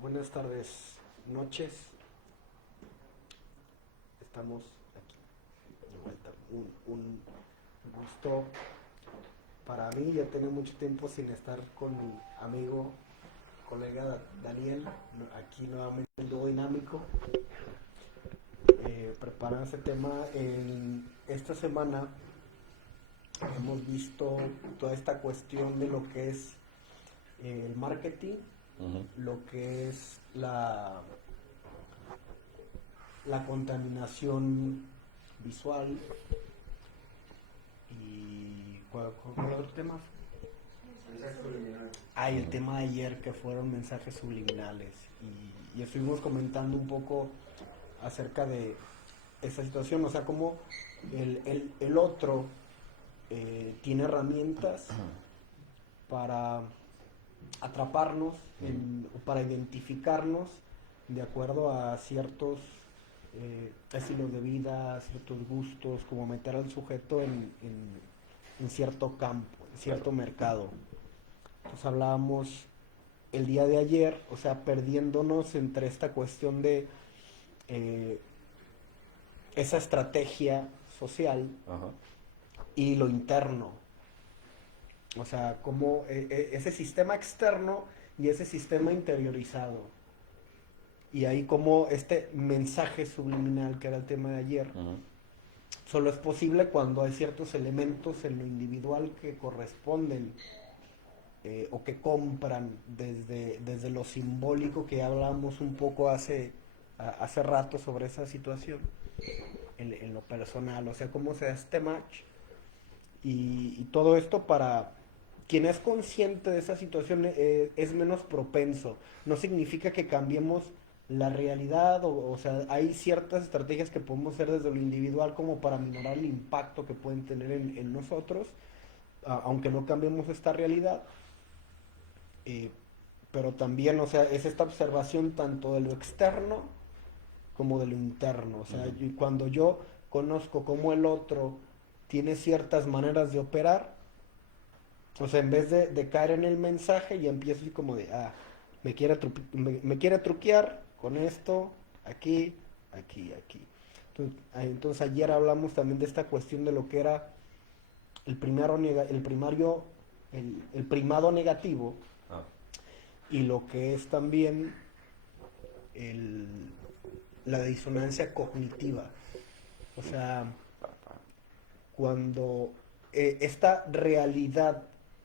Buenas tardes, noches. Estamos aquí de vuelta. Un gusto para mí. Ya tengo mucho tiempo sin estar con mi amigo, colega Daniel. Aquí nuevamente el dúo dinámico. Preparando este tema. En esta semana hemos visto toda esta cuestión de lo que es el marketing, lo que es la contaminación visual y ¿cuál otro tema? Mensajes subliminales. Ah, y el tema de ayer que fueron mensajes subliminales y estuvimos comentando un poco acerca de esa situación, o sea, cómo el otro tiene herramientas para atraparnos, para identificarnos de acuerdo a ciertos estilos de vida, ciertos gustos, como meter al sujeto en cierto campo, en cierto mercado. Entonces hablábamos el día de ayer, o sea, perdiéndonos entre esta cuestión de eh, esa estrategia social Ajá. y lo interno. O sea, como ese sistema externo y ese sistema interiorizado. Y ahí como este mensaje subliminal, que era el tema de ayer, solo es posible cuando hay ciertos elementos en lo individual que corresponden o que compran desde lo simbólico, que hablábamos un poco hace rato sobre esa situación, en lo personal, o sea, cómo se da este match y todo esto para quien es consciente de esa situación es menos propenso. No significa que cambiemos la realidad, o sea, hay ciertas estrategias que podemos hacer desde lo individual como para minorar el impacto que pueden tener en nosotros, aunque no cambiemos esta realidad. eh, pero también, o sea, es esta observación tanto de lo externo como de lo interno. O sea, cuando yo conozco cómo el otro tiene ciertas maneras de operar, o sea, en vez de caer en el mensaje, ya empiezo así como de, me quiere truquear con esto, aquí, aquí, aquí. Entonces ayer hablamos también de esta cuestión de lo que era el primado negativo Ah. y lo que es también el, la disonancia cognitiva. O sea, cuando esta realidad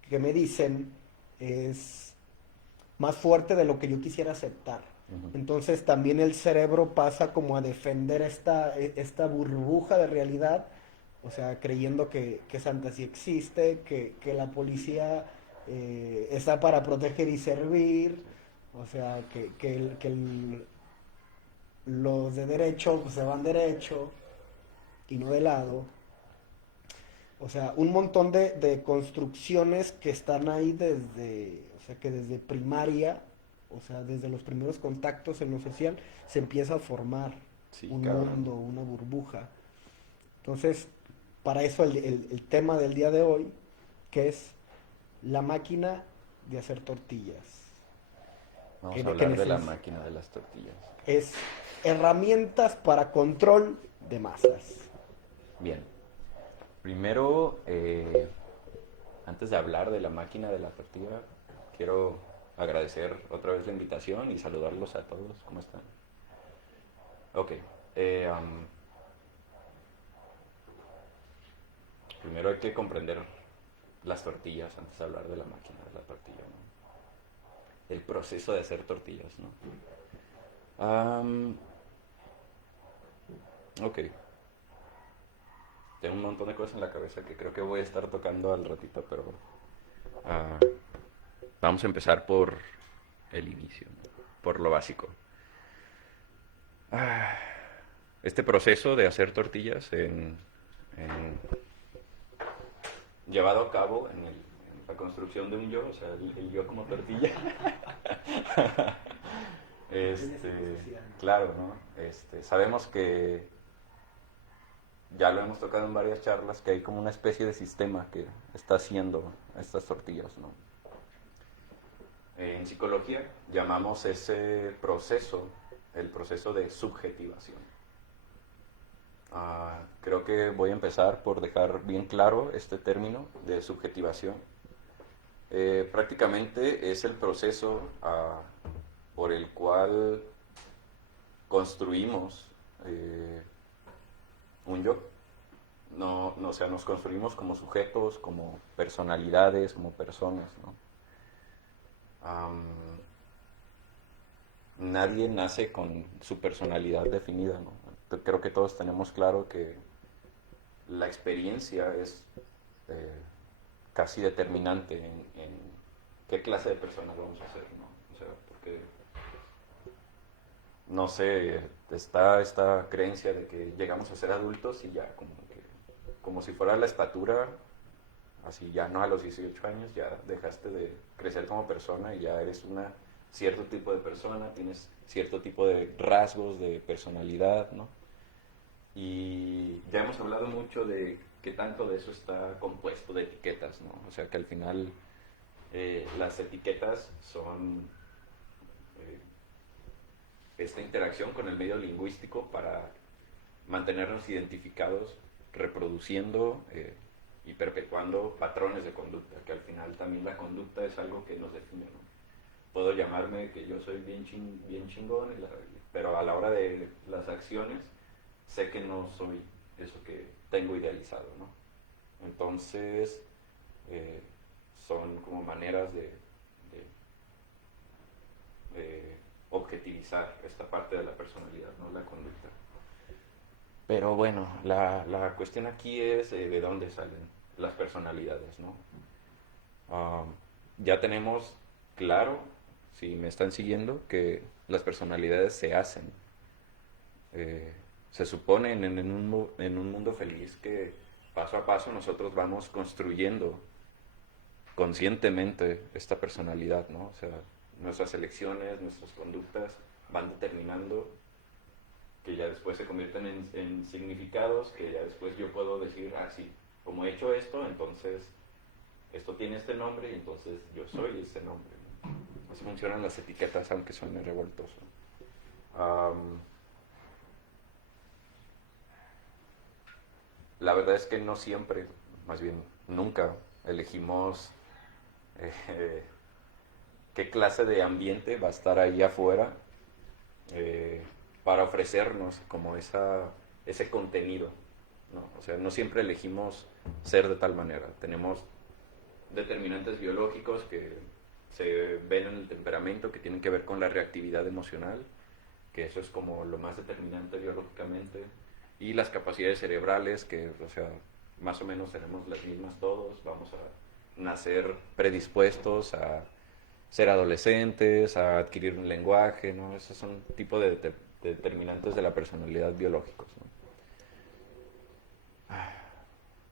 que me dicen es más fuerte de lo que yo quisiera aceptar. Entonces también el cerebro pasa como a defender esta burbuja de realidad, o sea, creyendo que Santa sí existe, que la policía está para proteger y servir, o sea, los de derecho pues, se van derecho y no de lado. O sea, un montón de construcciones que están ahí o sea, que desde primaria, o sea, desde los primeros contactos en lo social, se empieza a formar Sí, un cabrón. mundo, una burbuja. Entonces, para eso el tema del día de hoy, que es la máquina de hacer tortillas. Vamos a Que en hablar de la esencia máquina de las tortillas. es herramientas para control de masas. Bien. Primero, antes de hablar de la máquina de la tortilla, quiero agradecer otra vez la invitación y saludarlos a todos. ¿Cómo están? Ok. eh, um, Primero hay que comprender las tortillas antes de hablar de la máquina de la tortilla, ¿no? El proceso de hacer tortillas, ¿no? Ok. Tengo un montón de cosas en la cabeza que creo que voy a estar tocando al ratito, pero ah, vamos a empezar por el inicio, ¿no? Por lo básico. Ah, Este proceso de hacer tortillas llevado a cabo en la construcción de un yo, o sea, el yo como tortilla. Claro, ¿no? Sabemos que ya lo hemos tocado en varias charlas, que hay como una especie de sistema que está haciendo estas tortillas, ¿no? En psicología llamamos ese proceso el proceso de subjetivación. Creo que voy a empezar por dejar bien claro este término de subjetivación. Prácticamente es el proceso por el cual construimos un yo. No, o sea, nos construimos como sujetos, como personalidades, como personas, ¿no? Nadie nace con su personalidad definida, ¿no? Creo que todos tenemos claro que la experiencia es eh, casi determinante en qué clase de persona vamos a ser, ¿no? O sea, porque, no sé, está esta creencia de que llegamos a ser adultos y ya, como si fuera la estatura, así ya no a los 18 años, ya dejaste de crecer como persona y ya eres una cierto tipo de persona, tienes cierto tipo de rasgos de personalidad, ¿no? Y ya hemos hablado mucho de qué tanto de eso está compuesto de etiquetas, ¿no? O sea que al final las etiquetas son eh, esta interacción con el medio lingüístico para mantenernos identificados, reproduciendo y perpetuando patrones de conducta, que al final también la conducta es algo que nos define, ¿no? Puedo llamarme que yo soy bien chingón, pero a la hora de las acciones sé que no soy eso que tengo idealizado, ¿no? Entonces, eh, son como maneras de objetivizar esta parte de la personalidad, ¿no? La conducta. Pero bueno, la cuestión aquí es de dónde salen las personalidades, ¿no? Um, ya tenemos claro, si me están siguiendo, que las personalidades se hacen. Eh, Se supone en un mundo feliz que paso a paso nosotros vamos construyendo conscientemente esta personalidad, ¿no? O sea, nuestras elecciones, nuestras conductas van determinando que ya después se convierten en significados, que ya después yo puedo decir, ah, sí, como he hecho esto, entonces esto tiene este nombre y entonces yo soy ese nombre, ¿no? Así funcionan las etiquetas, aunque suene revoltoso. Um, la verdad es que no siempre, más bien nunca, elegimos eh, qué clase de ambiente va a estar ahí afuera eh, para ofrecernos como ese contenido, ¿no? O sea, no siempre elegimos ser de tal manera. Tenemos determinantes biológicos que se ven en el temperamento, que tienen que ver con la reactividad emocional, que eso es como lo más determinante biológicamente, y las capacidades cerebrales, que, o sea, más o menos tenemos las mismas todos, vamos a nacer predispuestos a ser adolescentes, a adquirir un lenguaje, ¿no? Esos son tipo de determinantes de la personalidad biológicos, ¿no?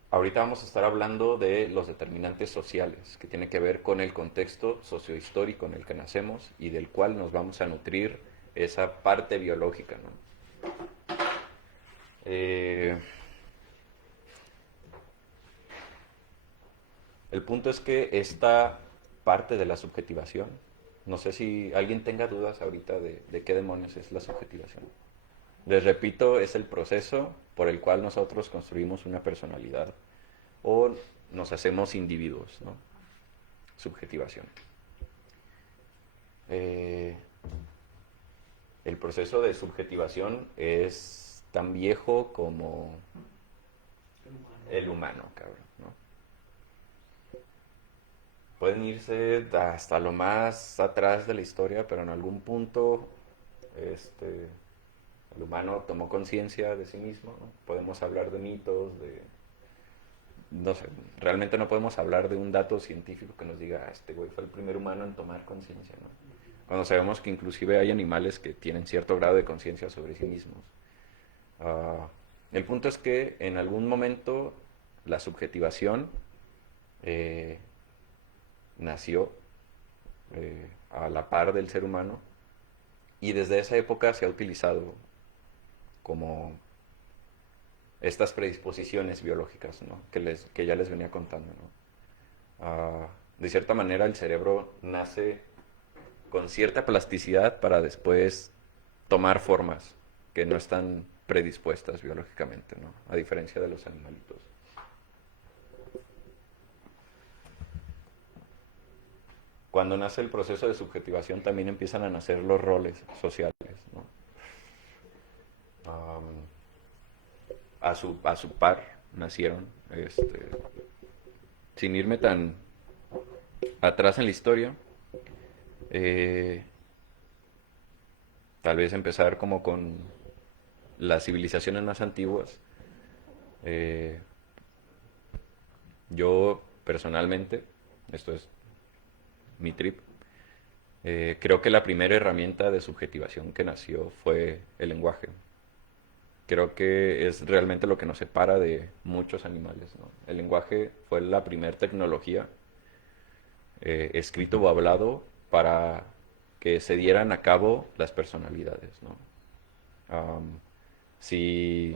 Ahorita vamos a estar hablando de los determinantes sociales, que tiene que ver con el contexto sociohistórico en el que nacemos y del cual nos vamos a nutrir esa parte biológica, ¿no? Eh, el punto es que esta parte de la subjetivación, no sé si alguien tenga dudas ahorita de qué demonios es la subjetivación. Les repito, es el proceso por el cual nosotros construimos una personalidad o nos hacemos individuos, ¿no? Subjetivación. Eh, el proceso de subjetivación es tan viejo como el humano, cabrón, ¿no? Pueden irse hasta lo más atrás de la historia, pero en algún punto el humano tomó conciencia de sí mismo, ¿no? Podemos hablar de mitos, no sé, realmente no podemos hablar de un dato científico que nos diga, ah, este güey fue el primer humano en tomar conciencia, ¿no? Cuando sabemos que inclusive hay animales que tienen cierto grado de conciencia sobre sí mismos. Uh, el punto es que en algún momento la subjetivación eh, nació a la par del ser humano y desde esa época se ha utilizado como estas predisposiciones biológicas, ¿no? Que ya les venía contando, ¿no? De cierta manera el cerebro nace con cierta plasticidad para después tomar formas que no están predispuestas biológicamente, ¿no? A diferencia de los animalitos. Cuando nace el proceso de subjetivación también empiezan a nacer los roles sociales, ¿no? Um, a su par nacieron, sin irme tan atrás en la historia, eh, tal vez empezar como con las civilizaciones más antiguas. Eh, yo personalmente, esto es mi trip, creo que la primera herramienta de subjetivación que nació fue el lenguaje. Creo que es realmente lo que nos separa de muchos animales, ¿no? El lenguaje fue la primera tecnología, escrito o hablado, para que se dieran a cabo las personalidades, ¿no? Si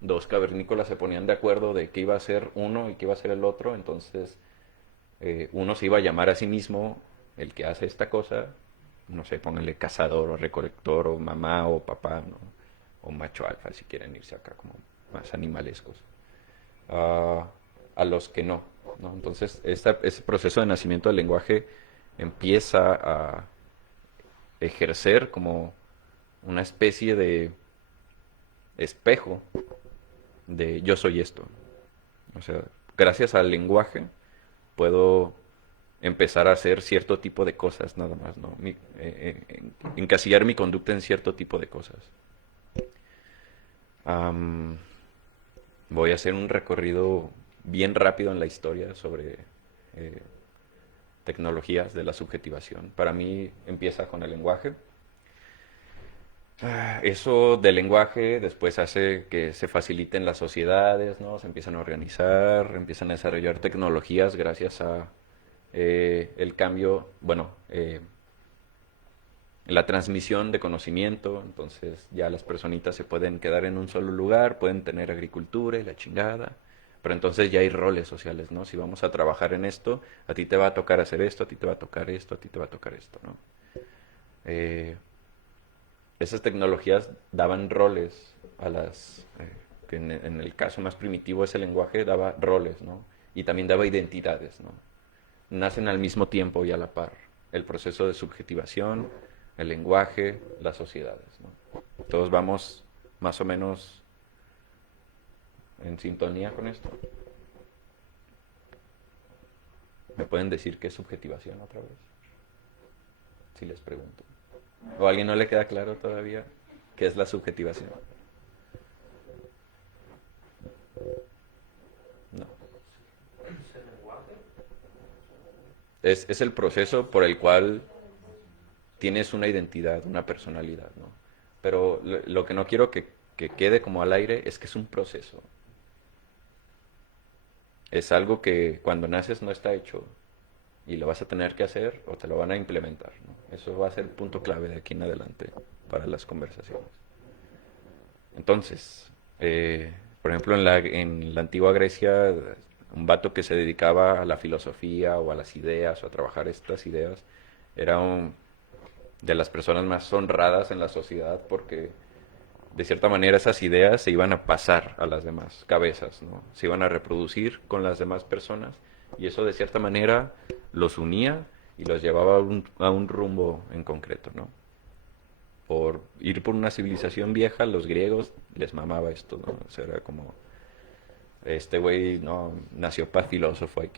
dos cavernícolas se ponían de acuerdo de qué iba a ser uno y qué iba a ser el otro, entonces uno se iba a llamar a sí mismo el que hace esta cosa, no sé, pónganle cazador o recolector o mamá o papá, ¿no? O macho alfa si quieren irse acá como más animalescos. Uh, a los que no, ¿no? Entonces ese proceso de nacimiento del lenguaje empieza a ejercer como una especie de espejo de yo soy esto. O sea, gracias al lenguaje puedo empezar a hacer cierto tipo de cosas nada más, ¿no? Encasillar mi conducta en cierto tipo de cosas. Um, Voy a hacer un recorrido bien rápido en la historia sobre eh, tecnologías de la subjetivación. Para mí empieza con el lenguaje. Eso del lenguaje después hace que se faciliten las sociedades, ¿no? Se empiezan a organizar, empiezan a desarrollar tecnologías gracias a el cambio, bueno, la transmisión de conocimiento. Entonces ya las personitas se pueden quedar en un solo lugar, pueden tener agricultura y la chingada. Pero entonces ya hay roles sociales, ¿no? Si vamos a trabajar en esto, a ti te va a tocar hacer esto, a ti te va a tocar esto, a ti te va a tocar esto, ¿no? Eh, Esas tecnologías daban roles a las, que en el caso más primitivo ese lenguaje daba roles, ¿no? Y también daba identidades, ¿no? Nacen al mismo tiempo y a la par. El proceso de subjetivación, el lenguaje, las sociedades, ¿no? Todos vamos más o menos en sintonía con esto. ¿Me pueden decir qué es subjetivación otra vez? Si les pregunto. ¿O a alguien no le queda claro todavía qué es la subjetivación? No. Es el proceso por el cual tienes una identidad, una personalidad, ¿no? Pero lo que no quiero que quede como al aire es que es un proceso. Es algo que cuando naces no está hecho y lo vas a tener que hacer o te lo van a implementar, ¿no? Eso va a ser el punto clave de aquí en adelante para las conversaciones. Entonces, por ejemplo, en la antigua Grecia, un vato que se dedicaba a la filosofía o a las ideas o a trabajar estas ideas era de las personas más honradas en la sociedad porque de cierta manera esas ideas se iban a pasar a las demás cabezas, ¿no? Se iban a reproducir con las demás personas y eso de cierta manera los unía y los llevaba a un rumbo en concreto, ¿no? Por ir por una civilización vieja, los griegos les mamaba esto, ¿no? O sea, era como, este güey no nació para filósofo, hay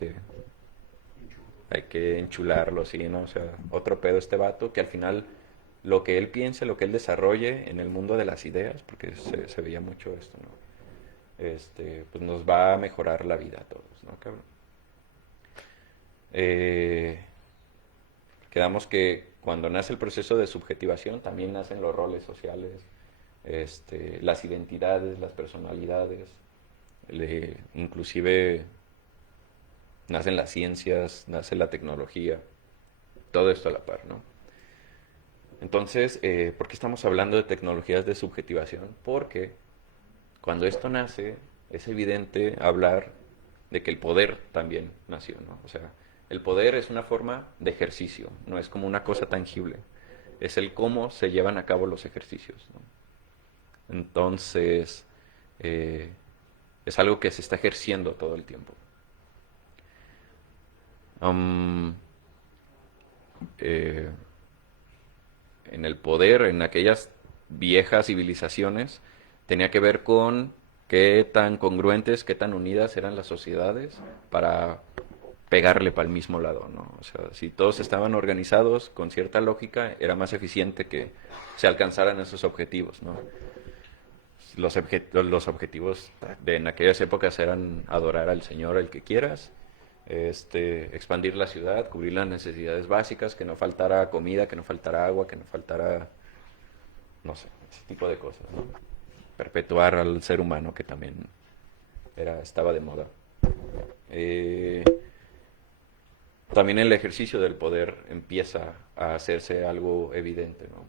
que enchularlo, ¿sí? ¿No? O sea, otro pedo este vato que al final lo que él piense, lo que él desarrolle en el mundo de las ideas, porque se veía mucho esto, ¿no? Pues nos va a mejorar la vida a todos, ¿no, cabrón? Eh, Quedamos que cuando nace el proceso de subjetivación también nacen los roles sociales, las identidades, las personalidades, inclusive nacen las ciencias, nace la tecnología, todo esto a la par, ¿no? Entonces, ¿por qué estamos hablando de tecnologías de subjetivación? Porque cuando esto nace, es evidente hablar de que el poder también nació, ¿no? O sea, El poder es una forma de ejercicio, no es como una cosa tangible. Es el cómo se llevan a cabo los ejercicios, ¿no? Entonces, eh, es algo que se está ejerciendo todo el tiempo. Um, eh, en el poder, en aquellas viejas civilizaciones, tenía que ver con qué tan congruentes, qué tan unidas eran las sociedades para pegarle para el mismo lado, ¿no? O sea, si todos estaban organizados con cierta lógica, era más eficiente que se alcanzaran esos objetivos, ¿no? Los objetivos de en aquellas épocas eran adorar al Señor, el que quieras, expandir la ciudad, cubrir las necesidades básicas, que no faltara comida, que no faltara agua, que no faltara, no sé, ese tipo de cosas, ¿no? Perpetuar al ser humano, que también estaba de moda. Eh, También el ejercicio del poder empieza a hacerse algo evidente, ¿no?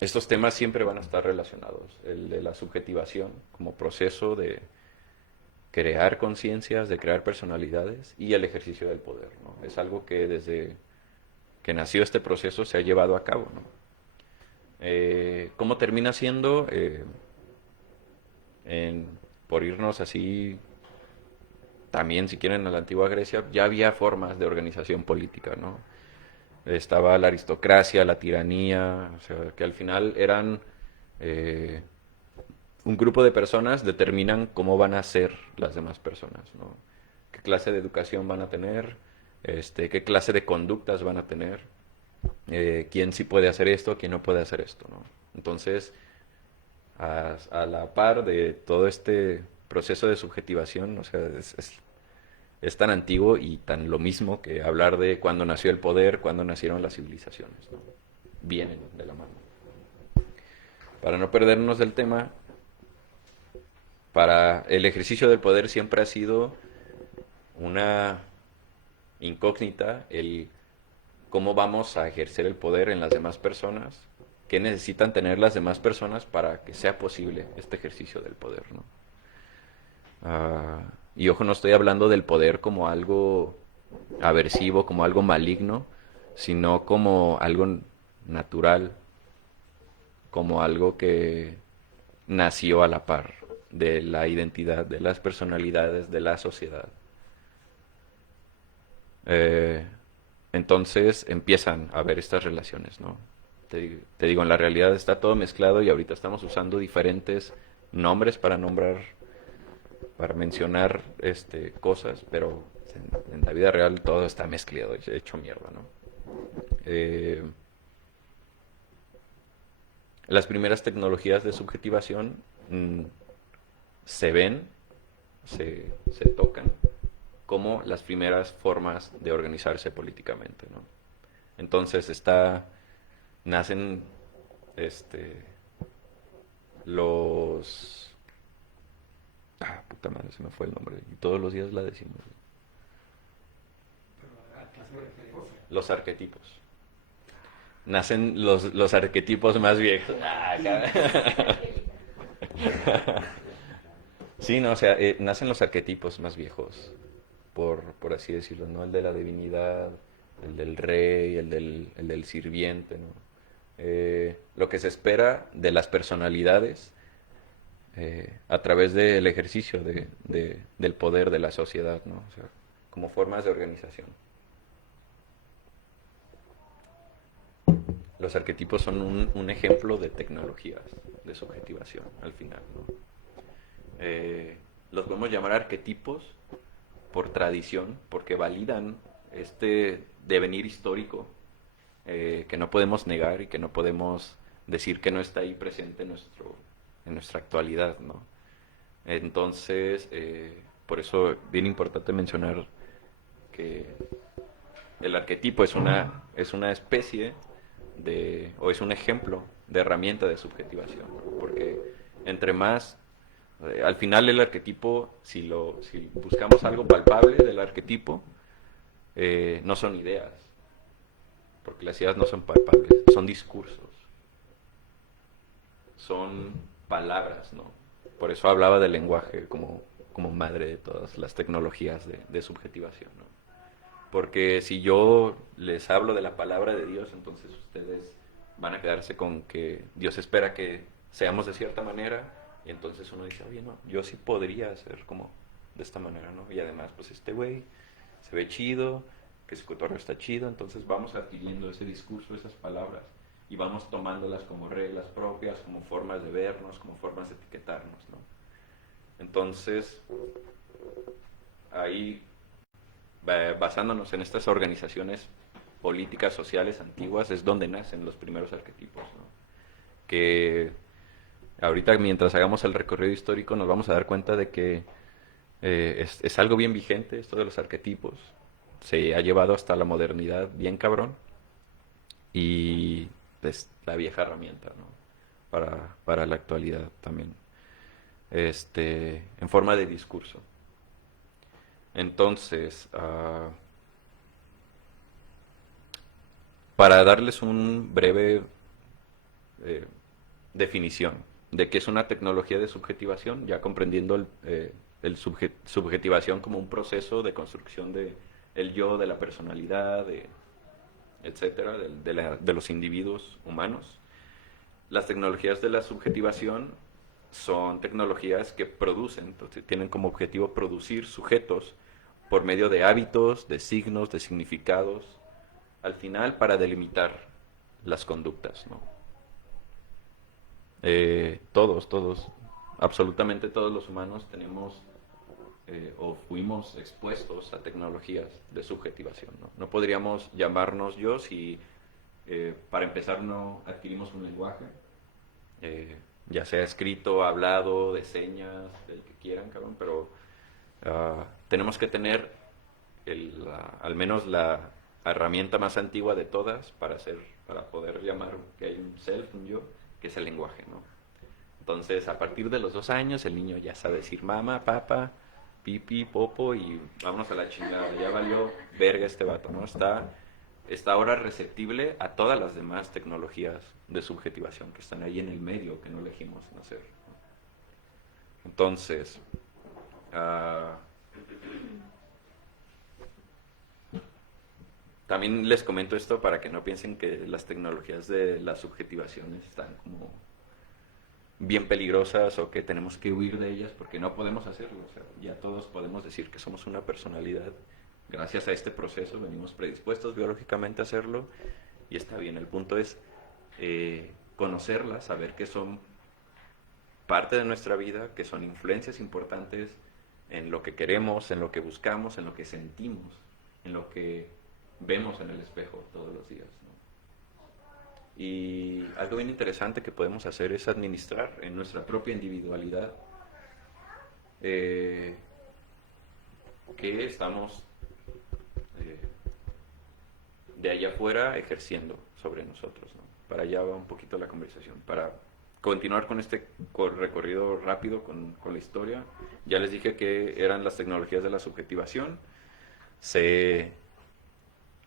Estos temas siempre van a estar relacionados. El de la subjetivación como proceso de crear conciencias, de crear personalidades y el ejercicio del poder, ¿no? Es algo que desde que nació este proceso se ha llevado a cabo, ¿no? ¿Cómo termina siendo? Por irnos así, también si quieren a la antigua Grecia, ya había formas de organización política, ¿no? Estaba la aristocracia, la tiranía, o sea, que al final eran eh, un grupo de personas determinan cómo van a ser las demás personas, ¿no? Qué clase de educación van a tener, qué clase de conductas van a tener, quién sí puede hacer esto, quién no puede hacer esto, ¿no? Entonces, a la par de todo este proceso de subjetivación, o sea, es tan antiguo y tan lo mismo que hablar de cuándo nació el poder, cuándo nacieron las civilizaciones, ¿no? Vienen de la mano. Para no perdernos del tema, para el ejercicio del poder siempre ha sido una incógnita el cómo vamos a ejercer el poder en las demás personas, qué necesitan tener las demás personas para que sea posible este ejercicio del poder, ¿no? Y ojo, no estoy hablando del poder como algo aversivo, como algo maligno, sino como algo natural, como algo que nació a la par de la identidad, de las personalidades, de la sociedad. Eh, entonces empiezan a ver estas relaciones, ¿no? Te digo, en la realidad está todo mezclado y ahorita estamos usando diferentes nombres para nombrar, para mencionar cosas, pero en la vida real todo está mezclado, hecho mierda, ¿no? Eh, las primeras tecnologías de subjetivación se ven, se tocan como las primeras formas de organizarse políticamente, ¿no? Entonces nacen los... puta madre, se me fue el nombre. Y todos los días la decimos. Los arquetipos. Nacen los arquetipos más viejos. Sí, no, o sea, nacen los arquetipos más viejos, por así decirlo, ¿no? El de la divinidad, el del rey, el del sirviente, ¿no? Lo que se espera de las personalidades a través del ejercicio del poder de la sociedad, ¿no? O sea, como formas de organización. Los arquetipos son un ejemplo de tecnologías de subjetivación, al final, ¿no? Los podemos llamar arquetipos por tradición, porque validan este devenir histórico que no podemos negar y que no podemos decir que no está ahí presente en nuestra actualidad, ¿no? Entonces, por eso es bien importante mencionar que el arquetipo es una especie o es un ejemplo de herramienta de subjetivación, porque entre más, al final el arquetipo, si buscamos algo palpable del arquetipo, no son ideas, porque las ideas no son palpables, son discursos, son palabras, ¿no? por eso hablaba del lenguaje como madre de todas las tecnologías de subjetivación, ¿no? Porque si yo les hablo de la palabra de Dios, entonces ustedes van a quedarse con que Dios espera que seamos de cierta manera, y entonces uno dice, oye, no, yo sí podría ser como de esta manera, ¿no? Y además, pues este güey se ve chido, que su cotorreo está chido, entonces vamos adquiriendo ese discurso, esas palabras, y vamos tomándolas como reglas propias, como formas de vernos, como formas de etiquetarnos, ¿no? Entonces, ahí, basándonos en estas organizaciones políticas sociales antiguas, es donde nacen los primeros arquetipos, ¿no? Que ahorita mientras hagamos el recorrido histórico nos vamos a dar cuenta de que es algo bien vigente esto de los arquetipos. Se ha llevado hasta la modernidad bien cabrón y es la vieja herramienta, ¿no? Para la actualidad también. En forma de discurso. Entonces, para darles un breve eh, definición de qué es una tecnología de subjetivación, ya comprendiendo subjetivación como un proceso de construcción de el yo, de la personalidad, etcétera, de los individuos humanos. Las tecnologías de la subjetivación son tecnologías que producen, entonces, tienen como objetivo producir sujetos por medio de hábitos, de signos, de significados, al final para delimitar las conductas, ¿no? Todos, absolutamente todos los humanos tenemos o fuimos expuestos a tecnologías de subjetivación, ¿no? No podríamos llamarnos yo si para empezar no adquirimos un lenguaje, ya sea escrito, hablado, de señas, del que quieran, cabrón, pero tenemos que tener al menos la herramienta más antigua de todas para poder llamar que hay un self, un yo, que es el lenguaje, ¿no? Entonces, a partir de los 2 años, el niño ya sabe decir mamá, papá, pipi, popo y vámonos a la chingada. Ya valió verga este vato, ¿no? Está ahora receptible a todas las demás tecnologías de subjetivación que están ahí en el medio, que no elegimos nacer. Entonces, también les comento esto para que no piensen que las tecnologías de la subjetivación están como bien peligrosas o que tenemos que huir de ellas porque no podemos hacerlo. O sea, ya todos podemos decir que somos una personalidad. Gracias a este proceso venimos predispuestos biológicamente a hacerlo y está bien. El punto es conocerlas, saber que son parte de nuestra vida, que son influencias importantes en lo que queremos, en lo que buscamos, en lo que sentimos, en lo que vemos en el espejo todos los días, ¿no? Y algo bien interesante que podemos hacer es administrar en nuestra propia individualidad que estamos eh, de allá afuera ejerciendo sobre nosotros, ¿no? Para allá va un poquito la conversación. Para continuar con este recorrido rápido con la historia, ya les dije que eran las tecnologías de la subjetivación. Se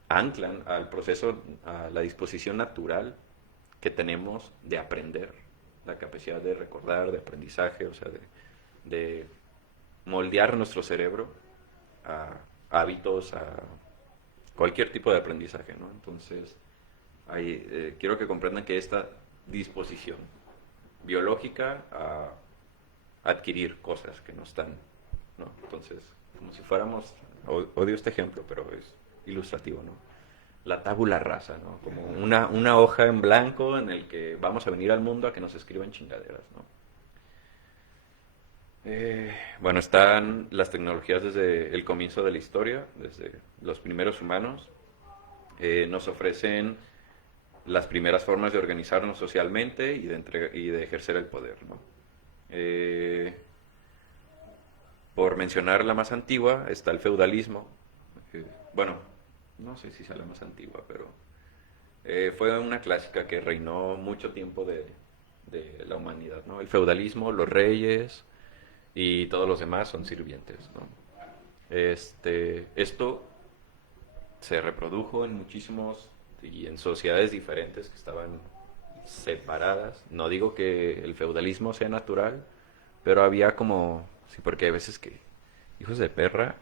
anclan al proceso, a la disposición natural que tenemos de aprender, la capacidad de recordar, de aprendizaje, o sea, de moldear nuestro cerebro a hábitos, a cualquier tipo de aprendizaje, ¿no? Entonces, quiero que comprendan que esta disposición biológica a adquirir cosas que no están, ¿no? Entonces, como si fuéramos, odio este ejemplo, pero es ilustrativo, ¿no? La tabula rasa, ¿no? Como una hoja en blanco en el que vamos a venir al mundo a que nos escriban chingaderas, ¿no? Bueno, están las tecnologías desde el comienzo de la historia, desde los primeros humanos. Nos ofrecen las primeras formas de organizarnos socialmente y de ejercer el poder, ¿no? Por mencionar la más antigua, está el feudalismo. Bueno, no sé si sea la más antigua, pero fue una clásica que reinó mucho tiempo de la humanidad, ¿no? El feudalismo, los reyes y todos los demás son sirvientes, ¿no? Esto se reprodujo en muchísimos y en sociedades diferentes que estaban separadas. No digo que el feudalismo sea natural, pero había como, sí, porque hay veces que, hijos de perra,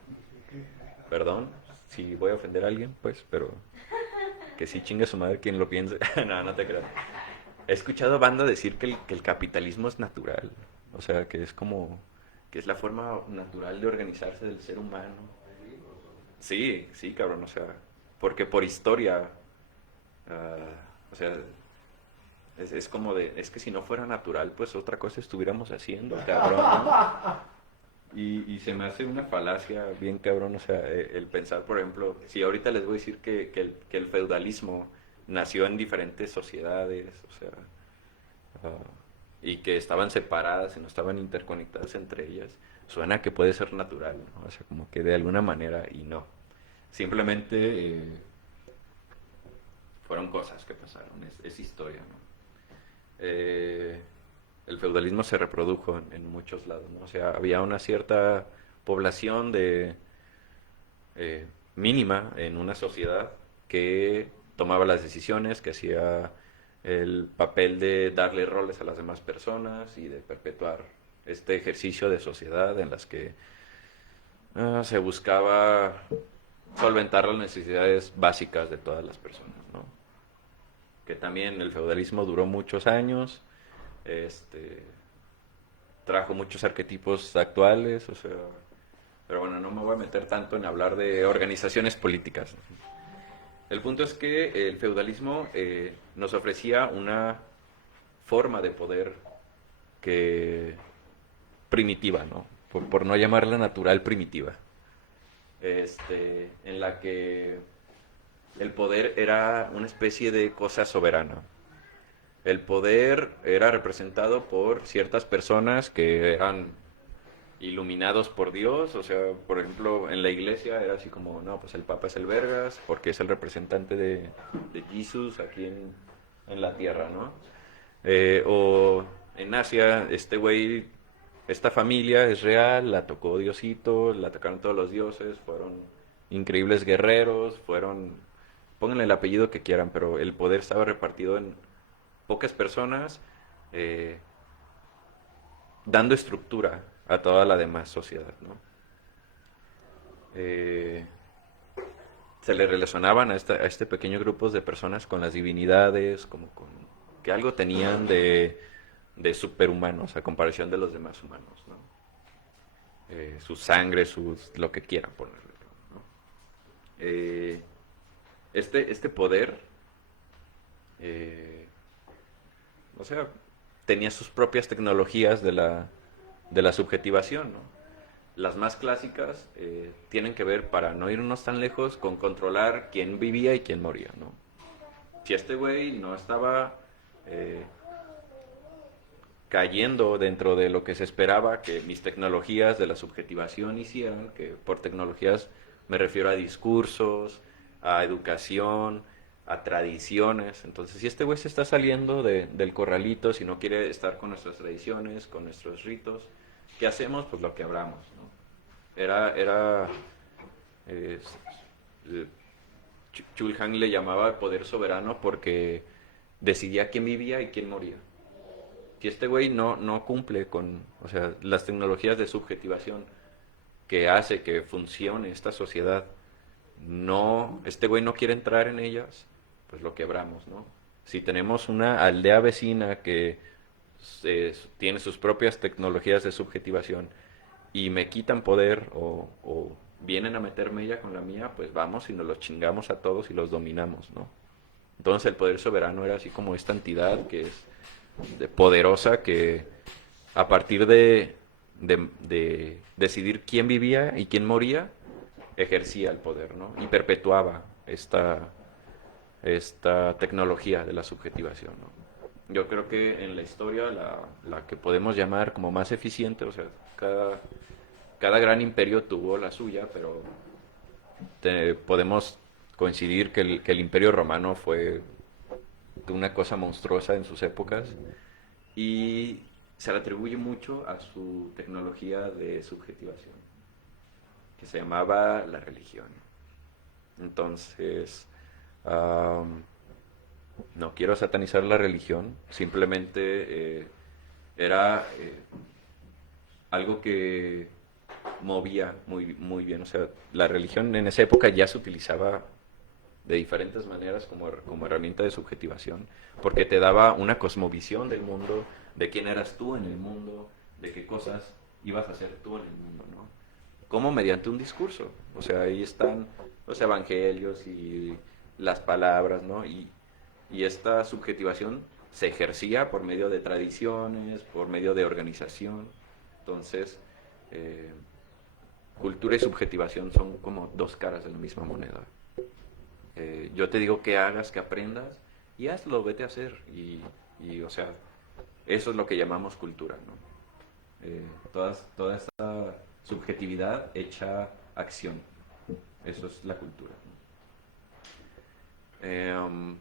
perdón, si voy a ofender a alguien, pues, pero que sí chingue su madre quien lo piense. No, no te creo. He escuchado a banda decir que el capitalismo es natural, o sea, que es como, que es la forma natural de organizarse del ser humano. Sí, sí, cabrón, o sea, porque por historia, o sea, es como de, es que si no fuera natural, pues otra cosa estuviéramos haciendo, cabrón, ¿no? Y se me hace una falacia bien cabrón, o sea, el pensar, por ejemplo, si ahorita les voy a decir que el feudalismo nació en diferentes sociedades, o sea, ah, y que estaban separadas y no estaban interconectadas entre ellas, suena que puede ser natural, ¿no? O sea, como que de alguna manera y no. Simplemente fueron cosas que pasaron, es historia, ¿no? Eh, el feudalismo se reprodujo en muchos lados, ¿no? O sea, había una cierta población de mínima en una sociedad que tomaba las decisiones, que hacía el papel de darle roles a las demás personas y de perpetuar este ejercicio de sociedad en las que se buscaba solventar las necesidades básicas de todas las personas, ¿no? Que también el feudalismo duró muchos años, este, trajo muchos arquetipos actuales, o sea, pero bueno, no me voy a meter tanto en hablar de organizaciones políticas. El punto es que el feudalismo nos ofrecía una forma de poder que primitiva, ¿no? Por no llamarla natural primitiva, en la que el poder era una especie de cosa soberana. El poder era representado por ciertas personas que eran iluminados por Dios, o sea, por ejemplo, en la iglesia era así como, no, pues el Papa es el Vergas, porque es el representante de Jesús aquí en la tierra, ¿no? O en Asia, este güey, esta familia es real, la tocó Diosito, la tocaron todos los dioses, fueron increíbles guerreros, fueron, pónganle el apellido que quieran, pero el poder estaba repartido en pocas personas, eh, dando estructura a toda la demás sociedad, ¿no? Eh, se le relacionaban a este pequeño grupo de personas con las divinidades, como con que algo tenían de superhumanos a comparación de los demás humanos, ¿no? Su sangre, lo que quieran ponerle, ¿no? Eh, este poder, eh, o sea, tenía sus propias tecnologías de la subjetivación, ¿no? Las más clásicas tienen que ver, para no irnos tan lejos, con controlar quién vivía y quién moría, ¿no? Si este güey no estaba eh, cayendo dentro de lo que se esperaba que mis tecnologías de la subjetivación hicieran, que por tecnologías me refiero a discursos, a educación, a tradiciones. Entonces, si este güey se está saliendo del corralito, si no quiere estar con nuestras tradiciones, con nuestros ritos, ¿qué hacemos? Pues lo que abramos, ¿no? Era eh, Chulhan le llamaba poder soberano porque decidía quién vivía y quién moría. Si este güey no cumple con, o sea, las tecnologías de subjetivación que hace que funcione esta sociedad, no, este güey no quiere entrar en ellas, pues lo quebramos, ¿no? Si tenemos una aldea vecina que tiene sus propias tecnologías de subjetivación y me quitan poder o vienen a meterme ella con la mía, pues vamos y nos los chingamos a todos y los dominamos, ¿no? Entonces el poder soberano era así como esta entidad que es poderosa que a partir de decidir quién vivía y quién moría, ejercía el poder, ¿no? Y perpetuaba esta tecnología de la subjetivación, ¿no? Yo creo que en la historia la que podemos llamar como más eficiente, o sea, cada gran imperio tuvo la suya, pero podemos coincidir que el imperio romano fue una cosa monstruosa en sus épocas y se le atribuye mucho a su tecnología de subjetivación, que se llamaba la religión. Entonces, no quiero satanizar la religión, simplemente era algo que movía muy bien. O sea, la religión en esa época ya se utilizaba de diferentes maneras como herramienta de subjetivación, porque te daba una cosmovisión del mundo, de quién eras tú en el mundo, de qué cosas ibas a hacer tú en el mundo, ¿no? Como mediante un discurso. O sea, ahí están los evangelios y las palabras, ¿no? Y esta subjetivación se ejercía por medio de tradiciones, por medio de organización. Entonces, eh, cultura y subjetivación son como dos caras de la misma moneda. Yo te digo que hagas, que aprendas, y hazlo, vete a hacer. O sea, eso es lo que llamamos cultura, ¿no? Toda esta subjetividad hecha acción. Eso es la cultura, ¿no?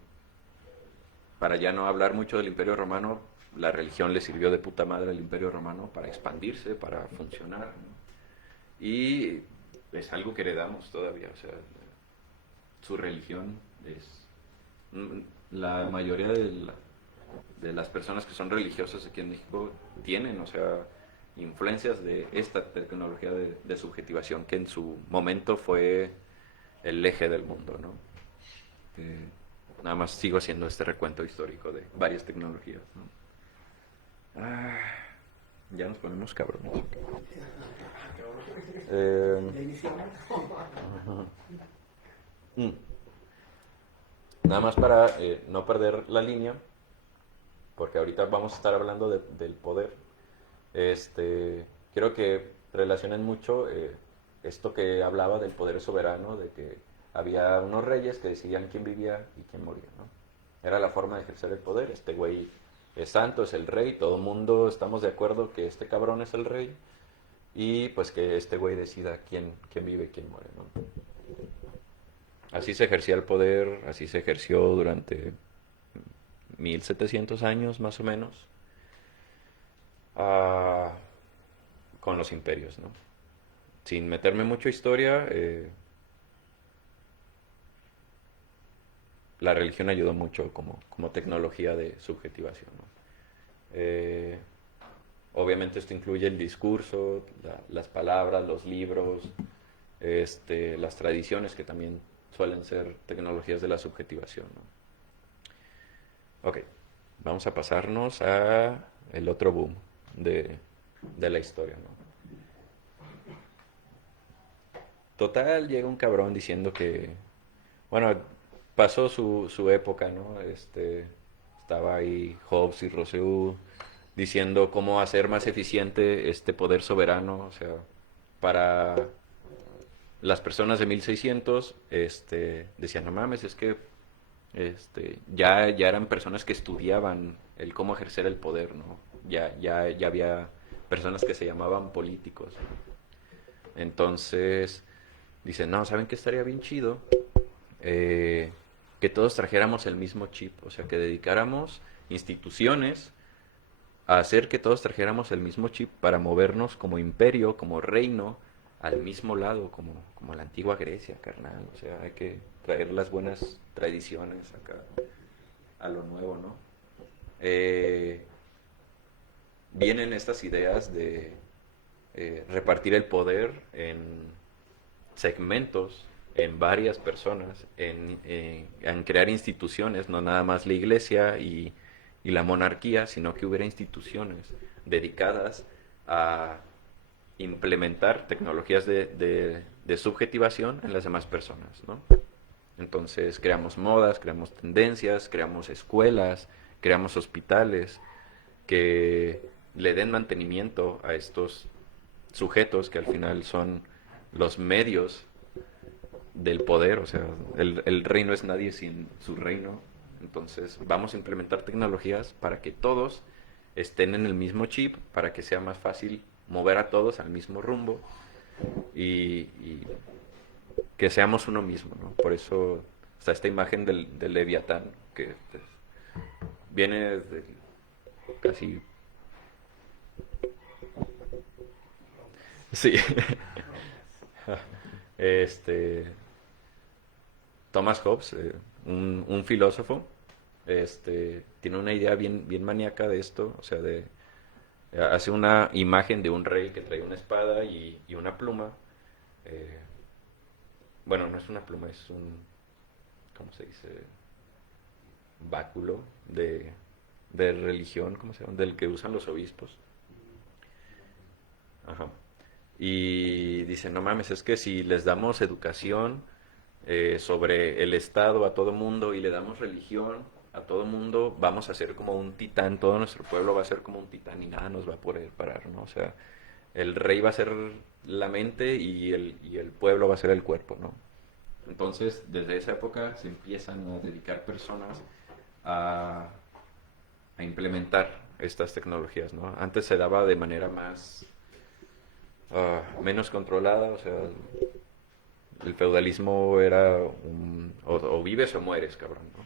Para ya no hablar mucho del Imperio Romano, la religión le sirvió de puta madre al Imperio Romano para expandirse, para funcionar, ¿no? Y es algo que heredamos todavía, o sea, su religión es... La mayoría de las personas que son religiosas aquí en México tienen, o sea, influencias de esta tecnología de subjetivación que en su momento fue el eje del mundo, ¿no? Nada más sigo haciendo este recuento histórico de varias tecnologías, ¿no? Ya nos ponemos cabrones. ¿Ya iniciamos? Nada más para no perder la línea, porque ahorita vamos a estar hablando del poder. Quiero que relacionen mucho esto que hablaba del poder soberano, de que había unos reyes que decidían quién vivía y quién moría, ¿no? Era la forma de ejercer el poder. Este güey es santo, es el rey, todo el mundo estamos de acuerdo que este cabrón es el rey y pues que este güey decida quién vive y quién muere, ¿no? Así se ejercía el poder, así se ejerció durante 1700 años más o menos, ah, con los imperios, ¿no? Sin meterme mucho historia, la religión ayudó mucho como tecnología de subjetivación, ¿no? Eh, Obviamente esto incluye el discurso, las palabras, los libros, las tradiciones que también suelen ser tecnologías de la subjetivación, ¿no? Ok, vamos a pasarnos a el otro boom de la historia, ¿no? Total, llega un cabrón diciendo que, bueno, pasó su época, ¿no? Estaba ahí Hobbes y Rousseau diciendo cómo hacer más eficiente este poder soberano, o sea, para las personas de 1600, decían, no mames, es que ya eran personas que estudiaban el cómo ejercer el poder, ¿no? Ya había personas que se llamaban políticos. Entonces, dicen, no, ¿saben qué estaría bien chido? Que todos trajéramos el mismo chip, o sea, que dedicáramos instituciones a hacer que todos trajéramos el mismo chip para movernos como imperio, como reino, al mismo lado, como la antigua Grecia, carnal. O sea, hay que traer las buenas tradiciones acá a lo nuevo, ¿no? Eh, Vienen estas ideas de repartir el poder en segmentos, en varias personas, en crear instituciones, no nada más la iglesia y la monarquía, sino que hubiera instituciones dedicadas a implementar tecnologías de subjetivación en las demás personas, ¿no? Entonces creamos modas, creamos tendencias, creamos escuelas, creamos hospitales que le den mantenimiento a estos sujetos que al final son los medios del poder, o sea, el rey no es nadie sin su reino. Entonces vamos a implementar tecnologías para que todos estén en el mismo chip, para que sea más fácil mover a todos al mismo rumbo y que seamos uno mismo, ¿no? Por eso está esta imagen del Leviatán, que pues, viene de casi... Sí. este Thomas Hobbes, un filósofo, tiene una idea bien maníaca de esto, o sea, Hace una imagen de un rey que trae una espada y una pluma. eh, bueno, no es una pluma, es un, ¿cómo se dice? Báculo de religión, ¿cómo se llama? Del que usan los obispos. Ajá. Y dice, no mames, es que si les damos educación sobre el Estado a todo mundo y le damos religión a todo mundo, vamos a ser como un titán, todo nuestro pueblo va a ser como un titán y nada nos va a poder parar, ¿no? O sea, el rey va a ser la mente y el pueblo va a ser el cuerpo, ¿no? Entonces, desde esa época se empiezan a dedicar personas a, a implementar estas tecnologías, ¿no? Antes se daba de manera más menos controlada, o sea, el feudalismo era o vives o mueres, cabrón, ¿no?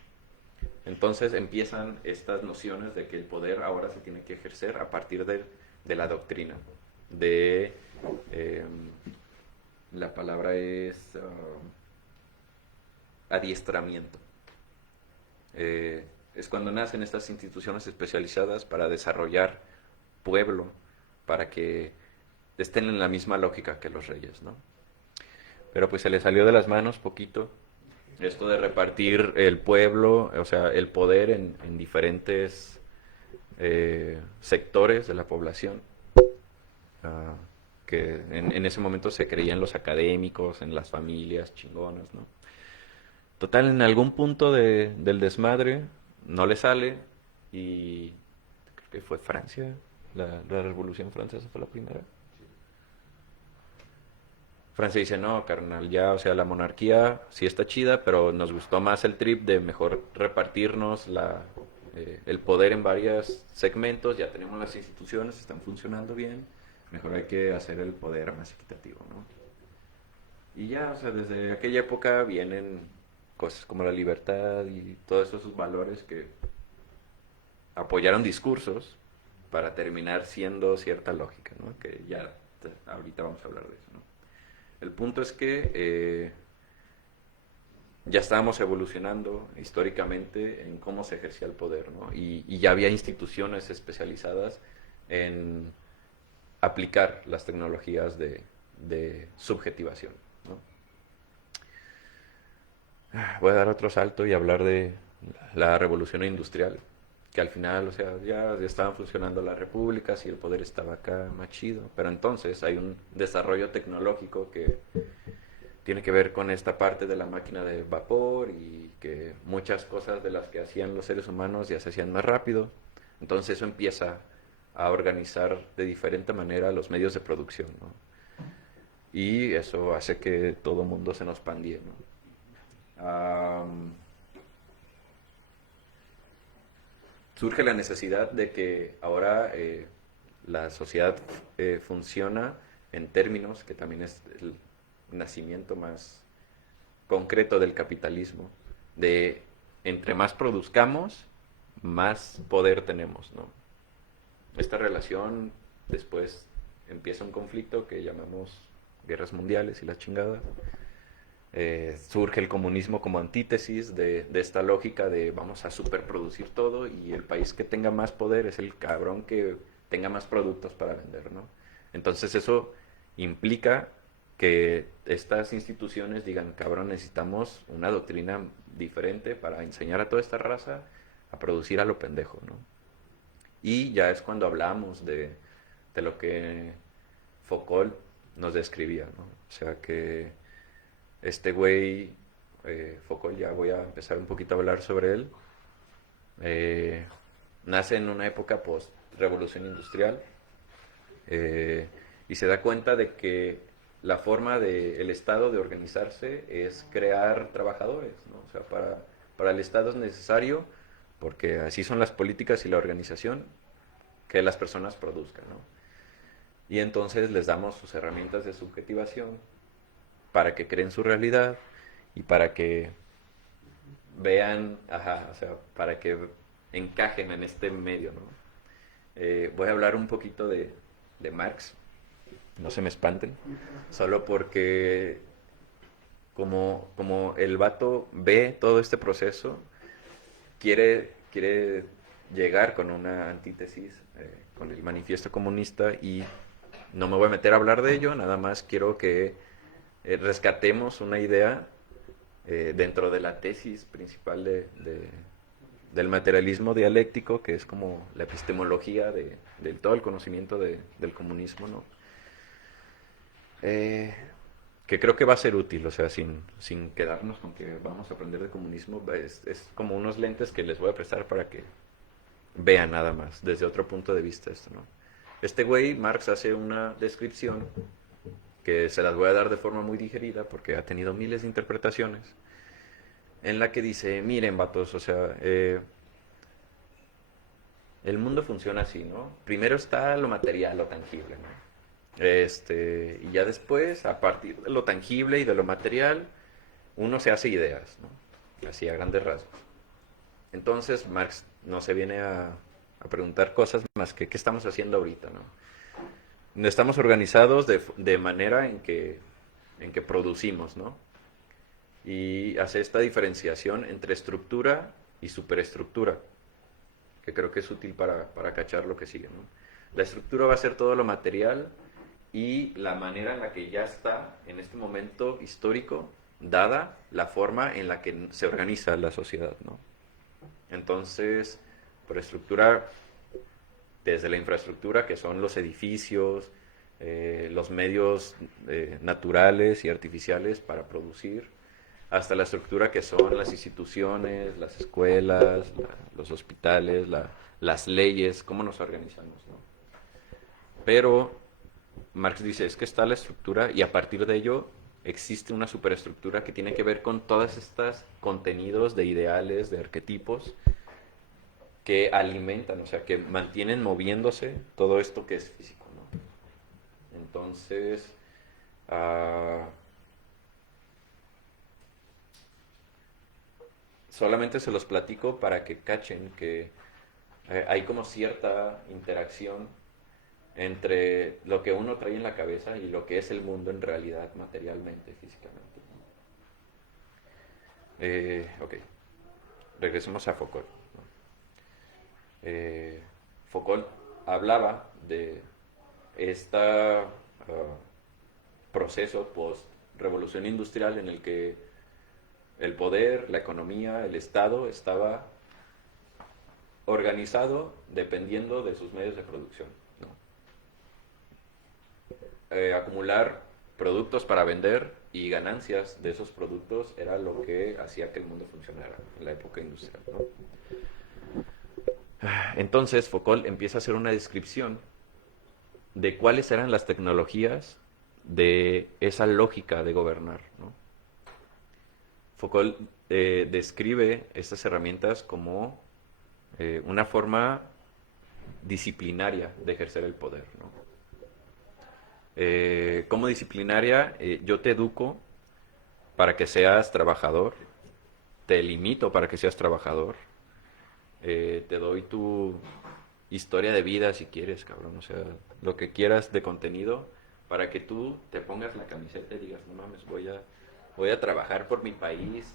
Entonces empiezan estas nociones de que el poder ahora se tiene que ejercer a partir de la doctrina, de eh, la palabra es adiestramiento. Es cuando nacen estas instituciones especializadas para desarrollar pueblo, para que estén en la misma lógica que los reyes, ¿no? Pero pues se le salió de las manos poquito esto de repartir el pueblo, o sea, el poder en diferentes sectores de la población, uh, que en ese momento se creían los académicos, en las familias chingonas, ¿no? Total, en algún punto del desmadre no le sale y creo que fue Francia, la Revolución Francesa fue la primera. Francia dice, no, carnal, ya, o sea, la monarquía sí está chida, pero nos gustó más el trip de mejor repartirnos el poder en varios segmentos, ya tenemos las instituciones, están funcionando bien, mejor hay que hacer el poder más equitativo, ¿no? Y ya, o sea, desde aquella época vienen cosas como la libertad y todos esos valores que apoyaron discursos para terminar siendo cierta lógica, ¿no? Que ya ahorita vamos a hablar de eso, ¿no? El punto es que ya estábamos evolucionando históricamente en cómo se ejercía el poder, ¿no? Y ya había instituciones especializadas en aplicar las tecnologías de subjetivación, ¿no? Voy a dar otro salto y hablar de la revolución industrial, que al final, o sea, ya estaban funcionando las repúblicas y el poder estaba acá más chido, pero entonces hay un desarrollo tecnológico que tiene que ver con esta parte de la máquina de vapor y que muchas cosas de las que hacían los seres humanos ya se hacían más rápido. Entonces eso empieza a organizar de diferente manera los medios de producción, ¿no? Y eso hace que todo mundo se nos pandie, ¿no? Surge la necesidad de que ahora la sociedad funciona en términos que también es el nacimiento más concreto del capitalismo, de entre más produzcamos, más poder tenemos, ¿no? Esta relación después empieza un conflicto que llamamos guerras mundiales y la chingada. Surge el comunismo como antítesis de esta lógica de vamos a superproducir todo y el país que tenga más poder es el cabrón que tenga más productos para vender, ¿no? Entonces eso implica que estas instituciones digan, cabrón, necesitamos una doctrina diferente para enseñar a toda esta raza a producir a lo pendejo, ¿no? Y ya es cuando hablamos de lo que Foucault nos describía, ¿no? O sea que este güey, Foucault, ya voy a empezar un poquito a hablar sobre él, eh, nace en una época post-revolución industrial y se da cuenta de que la forma del Estado de organizarse es crear trabajadores, ¿no? O sea, para el Estado es necesario, porque así son las políticas y la organización, que las personas produzcan, ¿no? Y entonces les damos sus herramientas de subjetivación para que creen su realidad y para que vean, ajá, o sea, para que encajen en este medio, ¿no? Voy a hablar un poquito de Marx, no se me espanten, solo porque como el vato ve todo este proceso, quiere llegar con una antítesis, con el manifiesto comunista y no me voy a meter a hablar de ello, nada más quiero que rescatemos una idea dentro de la tesis principal del materialismo dialéctico, que es como la epistemología de todo el conocimiento del comunismo, ¿no? Que creo que va a ser útil, o sea, sin quedarnos con que vamos a aprender de comunismo, es como unos lentes que les voy a prestar para que vean nada más, desde otro punto de vista esto, ¿no? Este güey, Marx, hace una descripción que se las voy a dar de forma muy digerida porque ha tenido miles de interpretaciones, en la que dice, miren, vatos, o sea, el mundo funciona así, ¿no? Primero está lo material, lo tangible, ¿no? Y ya después, a partir de lo tangible y de lo material, uno se hace ideas, ¿no? Así a grandes rasgos. Entonces, Marx no se viene a preguntar cosas más que qué estamos haciendo ahorita, ¿no? Estamos organizados de manera en que producimos, ¿no? Y hace esta diferenciación entre estructura y superestructura, que creo que es útil para cachar lo que sigue, ¿no? La estructura va a ser todo lo material y la manera en la que ya está en este momento histórico dada la forma en la que se organiza la sociedad, ¿no? Entonces, por estructura, desde la infraestructura, que son los edificios, los medios naturales y artificiales para producir, hasta la estructura que son las instituciones, las escuelas, los hospitales, las leyes, cómo nos organizamos, ¿no? Pero Marx dice, es que está la estructura y a partir de ello existe una superestructura que tiene que ver con todas estas contenidos de ideales, de arquetipos que alimentan, o sea, que mantienen moviéndose todo esto que es físico, ¿no? Entonces, solamente se los platico para que cachen que hay como cierta interacción entre lo que uno trae en la cabeza y lo que es el mundo en realidad, materialmente, físicamente. Ok, regresemos a Foucault, ¿no? Foucault hablaba de este proceso post-revolución industrial en el que el poder, la economía, el Estado estaba organizado dependiendo de sus medios de producción, ¿no? Acumular productos para vender y ganancias de esos productos era lo que hacía que el mundo funcionara en la época industrial, ¿no? Entonces Foucault empieza a hacer una descripción de cuáles eran las tecnologías de esa lógica de gobernar, ¿no? Foucault describe estas herramientas como una forma disciplinaria de ejercer el poder, ¿no? Como disciplinaria, yo te educo para que seas trabajador, te limito para que seas trabajador, te doy tu historia de vida si quieres, cabrón, o sea, lo que quieras de contenido para que tú te pongas la camiseta y digas, no mames, voy a trabajar por mi país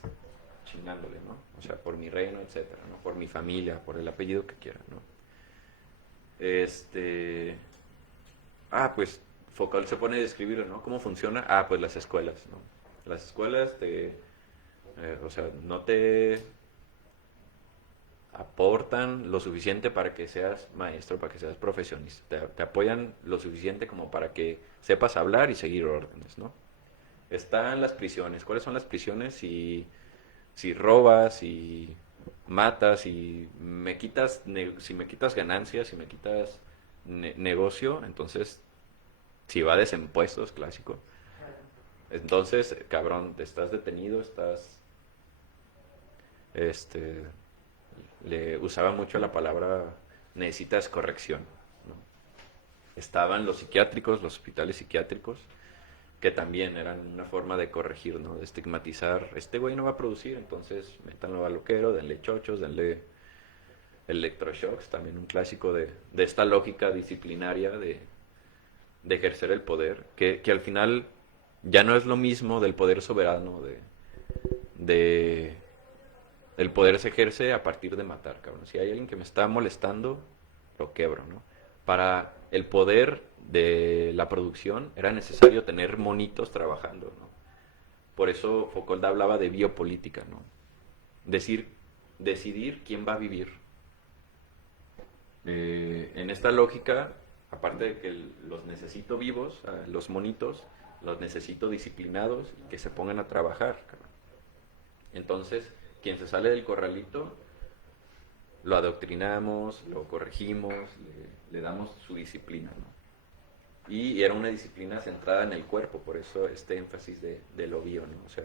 chingándole, ¿no? O sea, por mi reino, etcétera, ¿no? Por mi familia, por el apellido que quiera, ¿no? Pues Foucault se pone a describirlo, ¿no? ¿Cómo funciona? Pues las escuelas, ¿no? Las escuelas o sea, no te aportan lo suficiente para que seas maestro, para que seas profesionista. Te apoyan lo suficiente como para que sepas hablar y seguir órdenes, ¿no? Están las prisiones. ¿Cuáles son las prisiones? Si robas, si matas, si me quitas ganancias, si me quitas negocio, entonces si evades impuestos, clásico. Entonces, cabrón, te estás detenido, este, le usaba mucho la palabra necesitas corrección, ¿no? Estaban los psiquiátricos, los hospitales psiquiátricos, que también eran una forma de corregir, ¿no? De estigmatizar, este güey no va a producir, entonces métanlo a loquero, denle chochos, denle electroshocks, también un clásico de esta lógica disciplinaria de ejercer el poder, que al final ya no es lo mismo del poder soberano, de el poder se ejerce a partir de matar, cabrón. Si hay alguien que me está molestando, lo quebro, ¿no? para el poder de la producción era necesario tener monitos trabajando, ¿no? Por eso Foucault hablaba de biopolítica, ¿no? Decir, decidir quién va a vivir. En esta lógica, aparte de que los necesito vivos, los monitos, los necesito disciplinados y que se pongan a trabajar. Entonces, quien se sale del corralito, lo adoctrinamos, lo corregimos, le damos su disciplina, ¿no? Y era una disciplina centrada en el cuerpo, por eso este énfasis de lo bio, ¿no? O sea,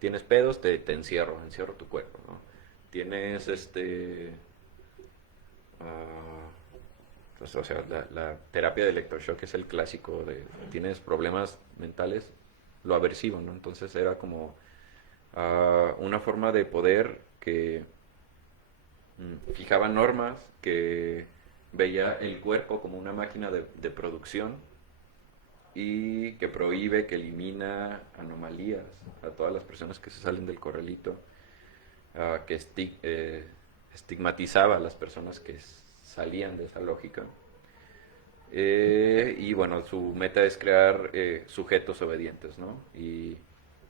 tienes pedos, te encierro, encierro tu cuerpo, ¿no? Tienes pues, o sea, la terapia de electroshock es el clásico de tienes problemas mentales, lo aversivo, ¿no? Entonces era como una forma de poder que fijaba normas, que veía el cuerpo como una máquina de producción y que prohíbe, que elimina anomalías a todas las personas que se salen del corralito, que estigmatizaba a las personas que salían de esa lógica. Y bueno, su meta es crear sujetos obedientes, ¿no? Y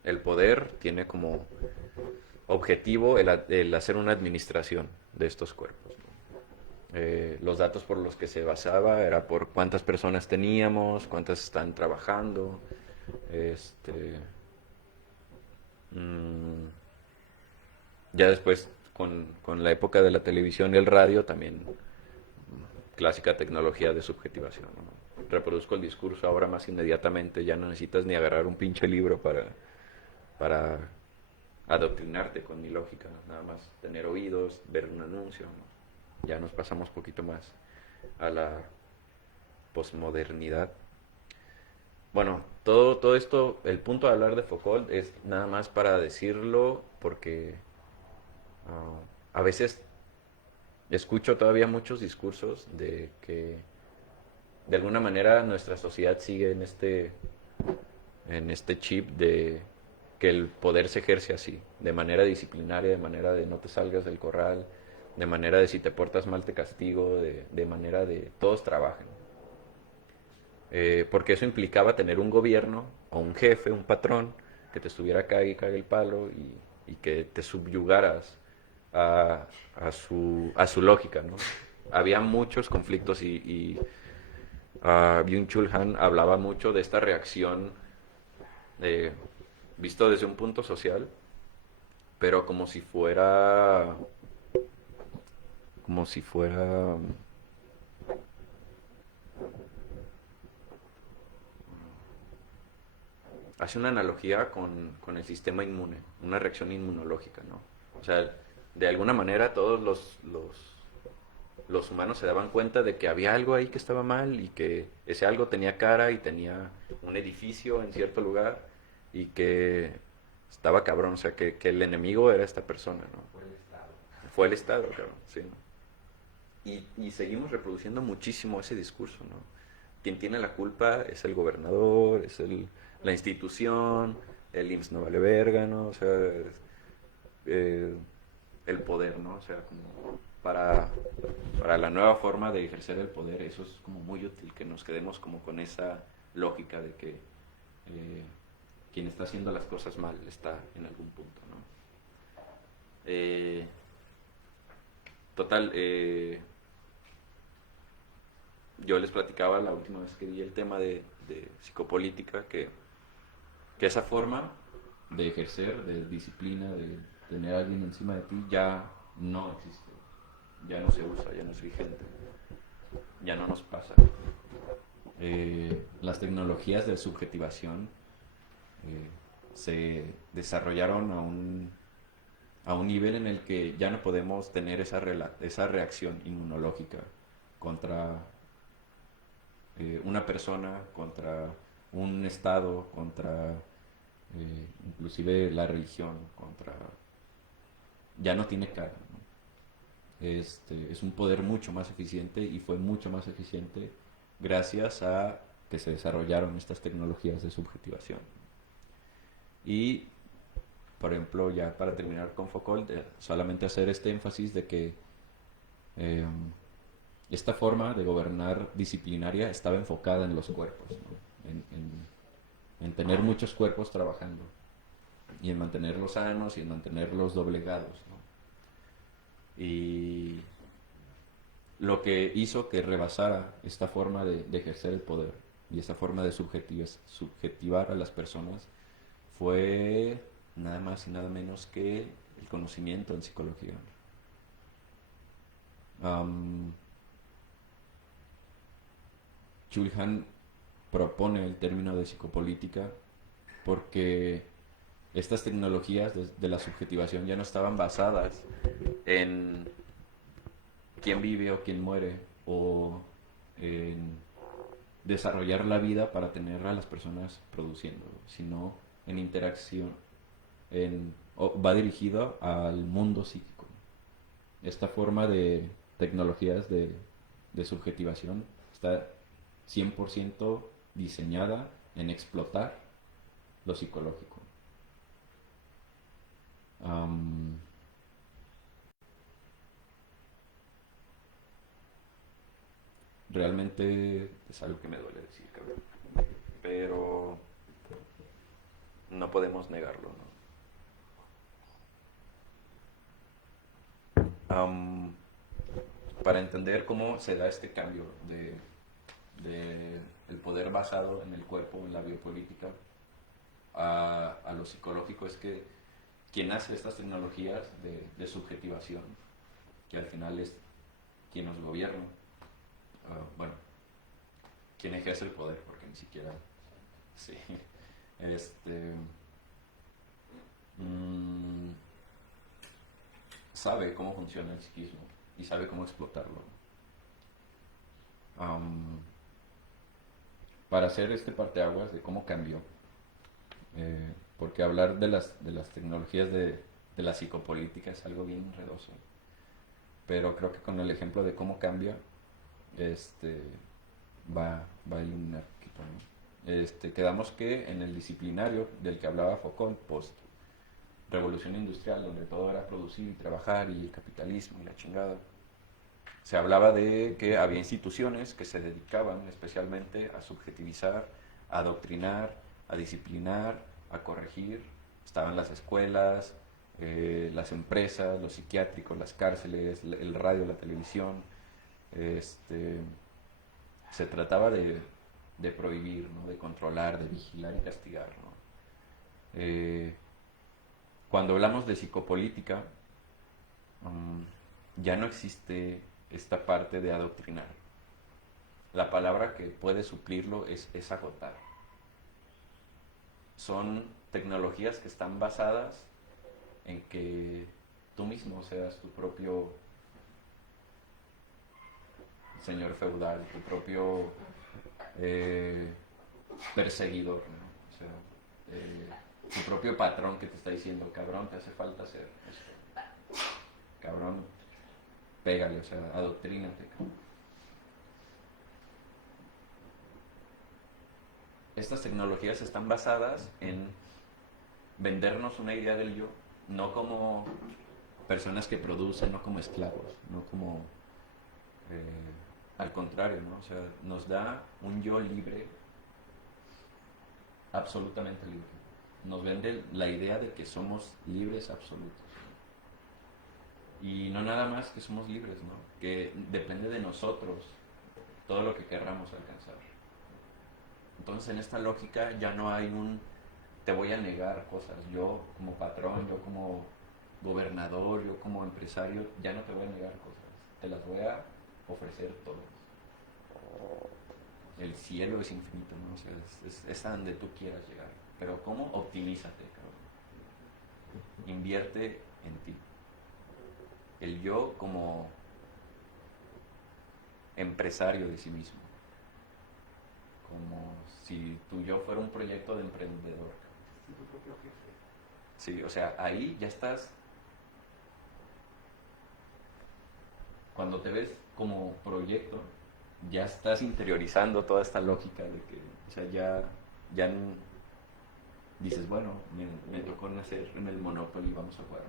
el poder tiene como objetivo el hacer una administración de estos cuerpos, ¿no? Los datos por los que se basaba era por cuántas personas teníamos, cuántas están trabajando, este, mmm, ya después con la época de la televisión y el radio también clásica tecnología de subjetivación, ¿no? Reproduzco el discurso ahora más inmediatamente, ya no necesitas ni agarrar un pinche libro para adoctrinarte con mi lógica, nada más tener oídos, ver un anuncio, ¿no? Ya nos pasamos un poquito más a la posmodernidad. Bueno, todo esto, el punto de hablar de Foucault es nada más para decirlo porque a veces escucho todavía muchos discursos de que de alguna manera nuestra sociedad sigue en este chip de que el poder se ejerce así, de manera disciplinaria, de manera de no te salgas del corral, de manera de si te portas mal te castigo, de manera de todos trabajen. Porque eso implicaba tener un gobierno o un jefe, un patrón, que te estuviera cague y cague el palo y que te subyugaras a su lógica, ¿no? Había muchos conflictos y Byung-Chul Han hablaba mucho de esta reacción visto desde un punto social, pero como si fuera hace una analogía con el sistema inmune, una reacción inmunológica, ¿no? O sea, de alguna manera todos los humanos se daban cuenta de que había algo ahí que estaba mal y que ese algo tenía cara y tenía un edificio en cierto lugar y que estaba cabrón, o sea, que el enemigo era esta persona, ¿no? Fue el Estado, cabrón, sí, ¿no? Y seguimos reproduciendo muchísimo ese discurso, ¿no? Quien tiene la culpa es el gobernador, es la institución, el IMSS no vale verga, ¿no? O sea, eh, el poder, ¿no? O sea, como para la nueva forma de ejercer el poder, eso es como muy útil, que nos quedemos como con esa lógica de que quien está haciendo las cosas mal está en algún punto, ¿no? Total, yo les platicaba la última vez que vi el tema de psicopolítica, que esa forma de ejercer, de disciplina, de tener a alguien encima de ti, ya no existe, ya no se usa, ya no es vigente, ya no nos pasa. Las tecnologías de subjetivación se desarrollaron a un nivel en el que ya no podemos tener esa reacción inmunológica contra una persona, contra un estado, contra inclusive la religión, contra... ya no tiene cara, ¿no? Es un poder mucho más eficiente y fue mucho más eficiente gracias a que se desarrollaron estas tecnologías de subjetivación. Y, por ejemplo, ya para terminar con Foucault, solamente hacer este énfasis de que esta forma de gobernar disciplinaria estaba enfocada en los cuerpos, ¿no? En tener muchos cuerpos trabajando y en mantenerlos sanos y en mantenerlos doblegados, ¿no? Y lo que hizo que rebasara esta forma de ejercer el poder y esta forma de subjetivar a las personas fue nada más y nada menos que el conocimiento en psicología. Um, Chulhan propone el término de psicopolítica porque estas tecnologías de la subjetivación ya no estaban basadas en quién vive o quién muere o en desarrollar la vida para tener a las personas produciendo, sino en interacción, va dirigido al mundo psíquico. Esta forma de tecnologías de subjetivación está 100% diseñada en explotar lo psicológico. Realmente es algo que me duele decir, cabrón. Pero no podemos negarlo, ¿no? Para entender cómo se da este cambio de el poder basado en el cuerpo, en la biopolítica, a lo psicológico, es que quien hace estas tecnologías de subjetivación, que al final es quien nos gobierna, bueno, quien ejerce el poder, porque ni siquiera, sí, este, sabe cómo funciona el psiquismo y sabe cómo explotarlo. Para hacer este parteaguas de cómo cambió, porque hablar de las tecnologías de la psicopolítica es algo bien enredoso, pero creo que con el ejemplo de cómo cambia, va a iluminar un poquito, ¿no? Quedamos que en el disciplinario del que hablaba Foucault, post revolución industrial, donde todo era producir y trabajar y el capitalismo y la chingada, se hablaba de que había instituciones que se dedicaban especialmente a subjetivizar, a adoctrinar, a disciplinar, a corregir. Estaban las escuelas, las empresas, los psiquiátricos, las cárceles, el radio, la televisión. Se trataba de prohibir, ¿no? De controlar, de vigilar y castigar, ¿no? Cuando hablamos de psicopolítica, ya no existe esta parte de adoctrinar. La palabra que puede suplirlo es agotar. Son tecnologías que están basadas en que tú mismo seas tu propio señor feudal, tu propio perseguidor, ¿no? O sea, tu propio patrón que te está diciendo, cabrón, te hace falta hacer esto. Cabrón, pégale, o sea, adoctrínate. Estas tecnologías están basadas en vendernos una idea del yo, no como personas que producen, no como esclavos, no como al contrario, ¿no? O sea, nos da un yo libre, absolutamente libre. Nos vende la idea de que somos libres absolutos. Y no nada más que somos libres, ¿no? Que depende de nosotros todo lo que querramos alcanzar. Entonces, en esta lógica ya no hay un te voy a negar cosas. Yo como patrón, yo como gobernador, yo como empresario, ya no te voy a negar cosas. Te las voy a ofrecer todas. El cielo es infinito, ¿no? O sea, es a donde tú quieras llegar. Pero ¿cómo? Optimízate, cabrón. Invierte en ti. El yo como empresario de sí mismo. Como si tu yo fuera un proyecto de emprendedor. Tu propio jefe. Sí, o sea, ahí ya estás. Cuando te ves como proyecto, ya estás interiorizando toda esta lógica de que, o sea, ya dices, bueno, me tocó nacer en el Monopoly, vamos a jugar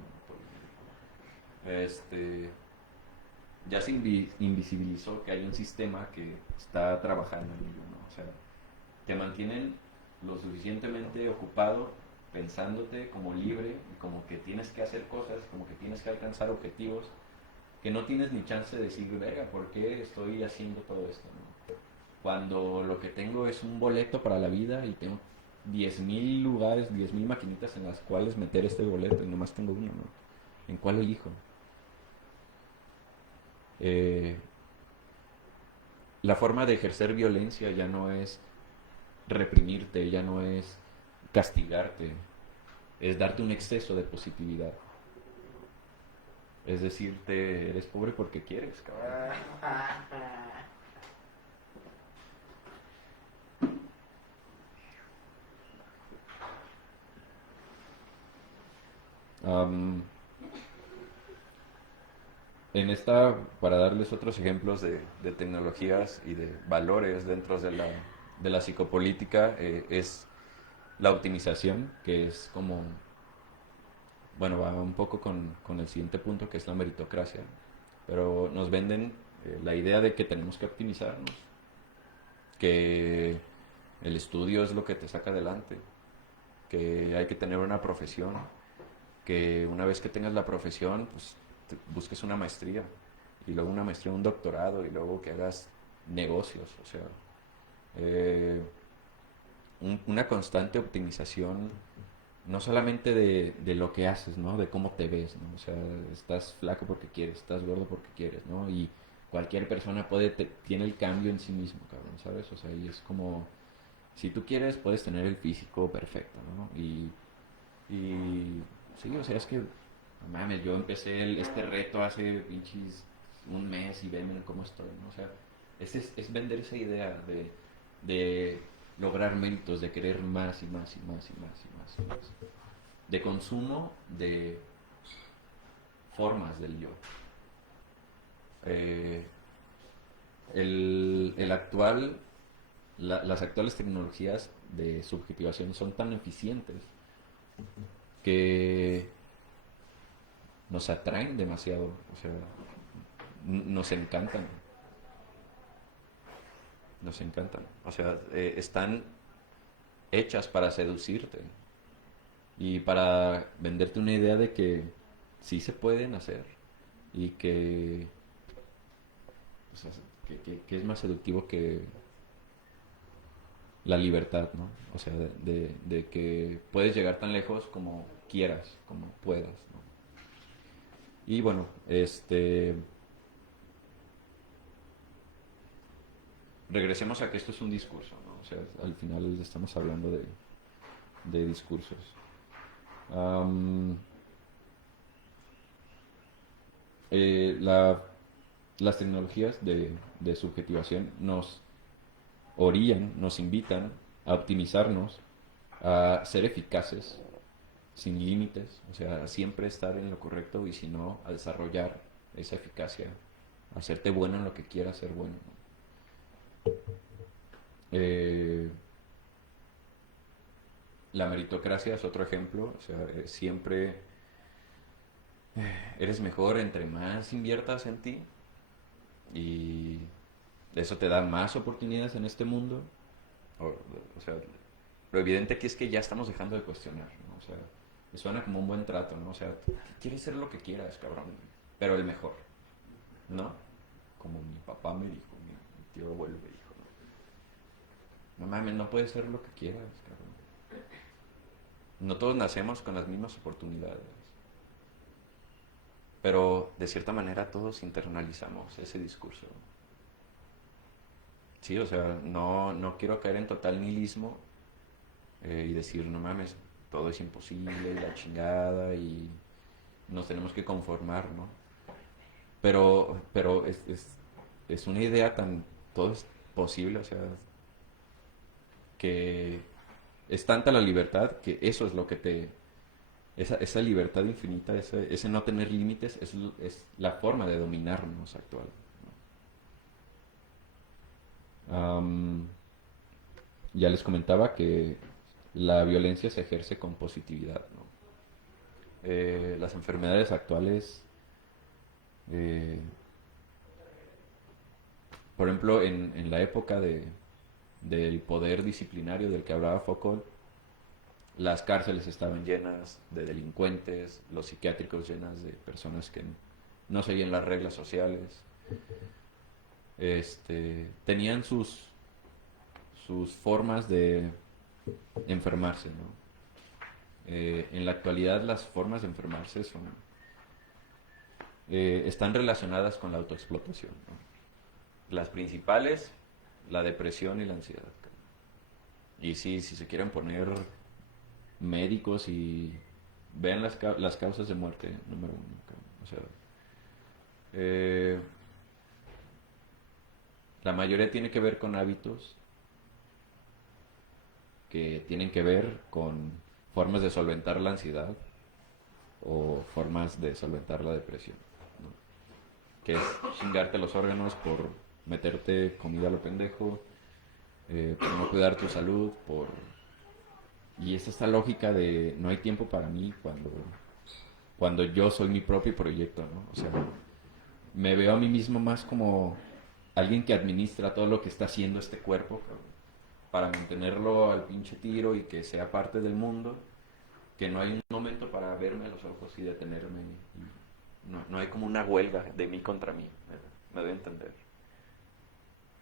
Monopoly. ya se invisibilizó que hay un sistema que está trabajando en ello, ¿no? O sea, te mantienen lo suficientemente ocupado pensándote como libre y como que tienes que hacer cosas, como que tienes que alcanzar objetivos, que no tienes ni chance de decir, verga, ¿por qué estoy haciendo todo esto? ¿No? Cuando lo que tengo es un boleto para la vida y tengo 10.000 lugares, 10.000 maquinitas en las cuales meter este boleto y nomás tengo uno, ¿no? ¿En cuál elijo? Eh, la forma de ejercer violencia ya no es reprimirte, ya no es castigarte, es darte un exceso de positividad. Es decirte, eres pobre porque quieres, cabrón. Am, en esta, para darles otros ejemplos de tecnologías y de valores dentro de la psicopolítica, es la optimización, que es como, bueno, va un poco con el siguiente punto, que es la meritocracia. Pero nos venden la idea de que tenemos que optimizarnos, que el estudio es lo que te saca adelante, que hay que tener una profesión, que una vez que tengas la profesión, pues busques una maestría, y luego una maestría, un doctorado, y luego que hagas negocios, o sea, eh, una constante optimización, no solamente de lo que haces, ¿no? De cómo te ves, ¿no? O sea, estás flaco porque quieres, estás gordo porque quieres, ¿no? Y cualquier persona tiene el cambio en sí mismo, cabrón, ¿sabes? O sea, y es como, si tú quieres, puedes tener el físico perfecto, ¿no? Y sí, o sea, es que, no mames, yo empecé este reto hace pinches un mes y venme cómo estoy, ¿no? O sea, es vender esa idea de lograr méritos, de querer más y más y más y más y más y más. De consumo de formas del yo. Eh, el actual, las actuales tecnologías de subjetivación son tan eficientes que nos atraen demasiado, o sea, nos encantan, nos encantan, o sea, están hechas para seducirte y para venderte una idea de que sí se pueden hacer y que, o sea, que es más seductivo que la libertad, ¿no? O sea, de que puedes llegar tan lejos como quieras, como puedas, ¿no? Y bueno, regresemos a que esto es un discurso, ¿no? O sea, al final estamos hablando de discursos. Am, eh, la- las tecnologías de subjetivación nos orillan, nos invitan a optimizarnos, a ser eficaces, sin límites, o sea, a siempre estar en lo correcto y si no, a desarrollar esa eficacia, a hacerte bueno en lo que quieras ser bueno, ¿no? Eh, la meritocracia es otro ejemplo, o sea, siempre eres mejor entre más inviertas en ti y eso te da más oportunidades en este mundo. O, o sea, lo evidente aquí es que ya estamos dejando de cuestionar, ¿no? O sea, me suena como un buen trato, ¿no? O sea, quieres ser lo que quieras, cabrón, pero el mejor, ¿no? Como mi papá me dijo, mi tío abuelo me dijo, ¿no? No mames, no puedes ser lo que quieras, cabrón. No todos nacemos con las mismas oportunidades, pero de cierta manera todos internalizamos ese discurso. Sí, o sea, no quiero caer en total nihilismo y decir, no mames, todo es imposible y la chingada y nos tenemos que conformar, ¿no? Pero es una idea tan, todo es posible, o sea, que es tanta la libertad que eso es lo que esa libertad infinita, ese no tener límites, es la forma de dominarnos actual. ¿No? Ya les comentaba que la violencia se ejerce con positividad, ¿no? Las enfermedades actuales, eh, por ejemplo, en la época del poder disciplinario del que hablaba Foucault, las cárceles estaban llenas de delincuentes, los psiquiátricos llenas de personas que no seguían las reglas sociales, tenían sus formas de enfermarse, ¿no? En la actualidad las formas de enfermarse están relacionadas con la autoexplotación, ¿no? Las principales, la depresión y la ansiedad. Y sí, si se quieren poner médicos y vean las causas de muerte número uno. O sea, eh, la mayoría tiene que ver con hábitos que tienen que ver con formas de solventar la ansiedad o formas de solventar la depresión, ¿no? Que es chingarte los órganos por meterte comida a lo pendejo, por no cuidar tu salud, y es esta lógica de no hay tiempo para mí cuando yo soy mi propio proyecto, ¿no? O sea, me veo a mí mismo más como alguien que administra todo lo que está haciendo este cuerpo, para mantenerlo al pinche tiro y que sea parte del mundo, que no hay un momento para verme a los ojos y detenerme. No hay como una huelga de mí contra mí, me doy a entender.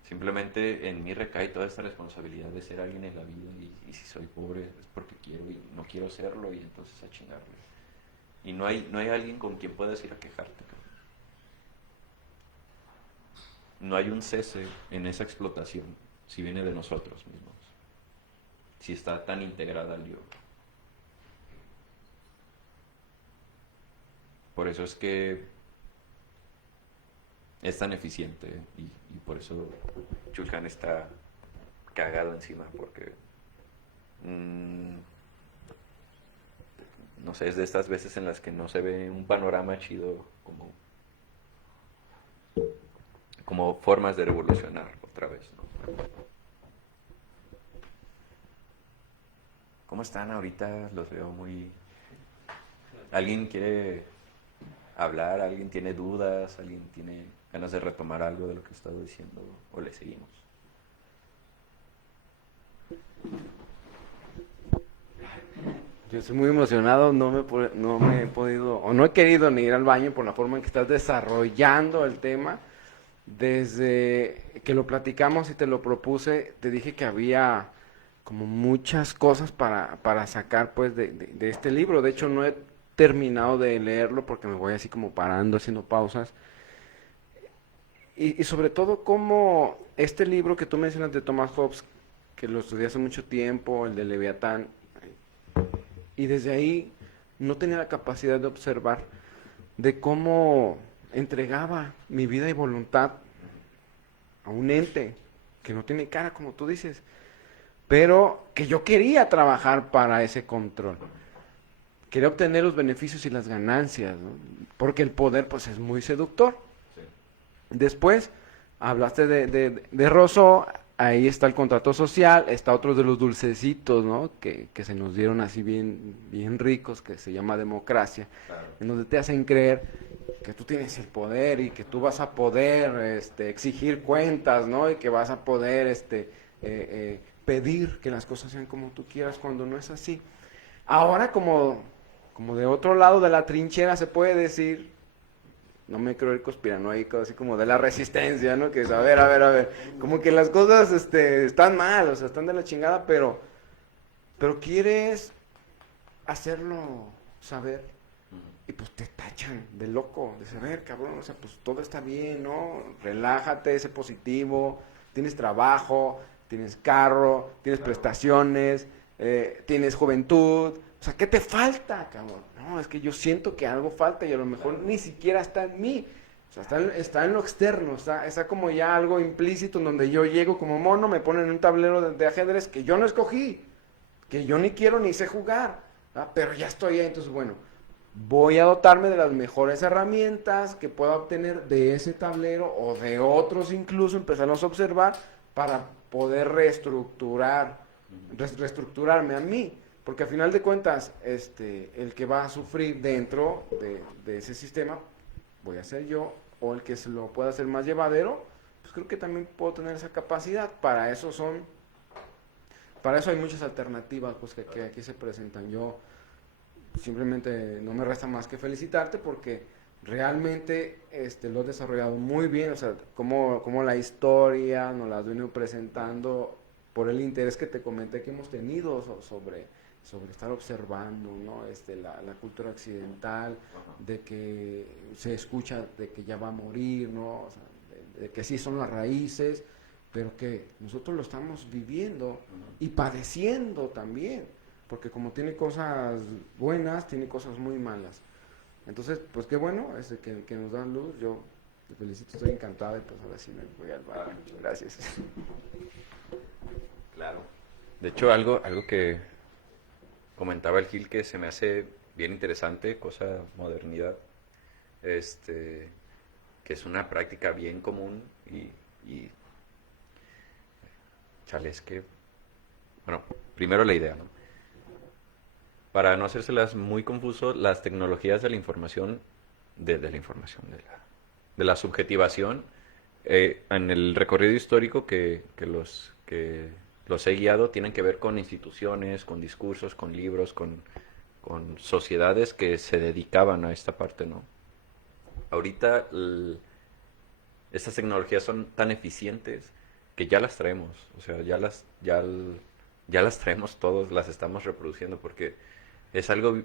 Simplemente en mí recae toda esta responsabilidad de ser alguien en la vida, y si soy pobre es porque quiero y no quiero serlo, y entonces a chingarle. Y no hay alguien con quien puedas ir a quejarte, cabrón. No hay un cese en esa explotación si viene de nosotros mismos, si está tan integrada al yo. Por eso es que es tan eficiente, y por eso Chulhan está cagado encima, porque no sé, es de estas veces en las que no se ve un panorama chido, como formas de revolucionar otra vez, ¿no? ¿Cómo están ahorita? Los veo muy... ¿Alguien quiere hablar? ¿Alguien tiene dudas? ¿Alguien tiene ganas de retomar algo de lo que he estado diciendo? ¿O le seguimos? Yo estoy muy emocionado, no me he podido, o no he querido ni ir al baño por la forma en que estás desarrollando el tema. Desde que lo platicamos y te lo propuse, te dije que había como muchas cosas para sacar pues de este libro. De hecho, no he terminado de leerlo porque me voy así como parando, haciendo pausas. Y sobre todo como este libro que tú mencionas de Thomas Hobbes, que lo estudié hace mucho tiempo, el de Leviatán, y desde ahí no tenía la capacidad de observar de cómo entregaba mi vida y voluntad a un ente que no tiene cara, como tú dices, pero que yo quería trabajar para ese control. Quería obtener los beneficios y las ganancias, ¿no? Porque el poder pues es muy seductor. Sí. Después hablaste de Rousseau, ahí está el contrato social, está otro de los dulcecitos, ¿no? Que se nos dieron así bien, bien ricos, que se llama democracia, Claro. en donde te hacen creer que tú tienes el poder y que tú vas a poder exigir cuentas, ¿no? Y que vas a poder pedir que las cosas sean como tú quieras cuando no es así. Ahora como de otro lado de la trinchera se puede decir, no me creo el conspiranoico, así como de la resistencia, ¿no? Que es, a ver, como que las cosas están mal, o sea, están de la chingada, pero quieres hacerlo saber y pues te tachan de loco, de saber, cabrón, o sea, pues todo está bien, ¿no? Relájate, sé positivo, tienes trabajo, tienes carro, tienes prestaciones, tienes juventud, o sea, ¿qué te falta, cabrón? No, es que yo siento que algo falta y a lo mejor ni siquiera está en mí. O sea, está en lo externo, está como ya algo implícito en donde yo llego como mono, me ponen en un tablero de ajedrez que yo no escogí, que yo ni quiero ni sé jugar, ¿verdad? Pero ya estoy ahí, entonces bueno, voy a dotarme de las mejores herramientas que pueda obtener de ese tablero o de otros incluso, empezarlos a observar para poder reestructurarme a mí. Porque al final de cuentas, el que va a sufrir dentro de ese sistema, voy a ser yo, o el que se lo pueda hacer más llevadero, pues creo que también puedo tener esa capacidad. Para eso hay muchas alternativas pues que aquí se presentan. Yo simplemente no me resta más que felicitarte porque realmente lo has desarrollado muy bien, o sea, como la historia nos la has venido presentando por el interés que te comenté que hemos tenido sobre estar observando, ¿no? La cultura occidental, de que se escucha de que ya va a morir, ¿no? O sea, de que sí son las raíces, pero que nosotros lo estamos viviendo y padeciendo también, porque como tiene cosas buenas, tiene cosas muy malas. Entonces, pues qué bueno que nos dan luz. Yo te felicito, estoy encantado y pues ahora sí me voy al baño. Gracias. Claro. De hecho, algo que comentaba el Gil que se me hace bien interesante, cosa modernidad, que es una práctica bien común y chale, es que, bueno, primero la idea, ¿no? Para no hacérselas muy confuso, las tecnologías de la información, de la información, de la subjetivación, en el recorrido histórico que los he guiado, tienen que ver con instituciones, con discursos, con libros, con sociedades que se dedicaban a esta parte, ¿no? Ahorita estas tecnologías son tan eficientes que ya las traemos, o sea, ya las traemos todos, las estamos reproduciendo porque es algo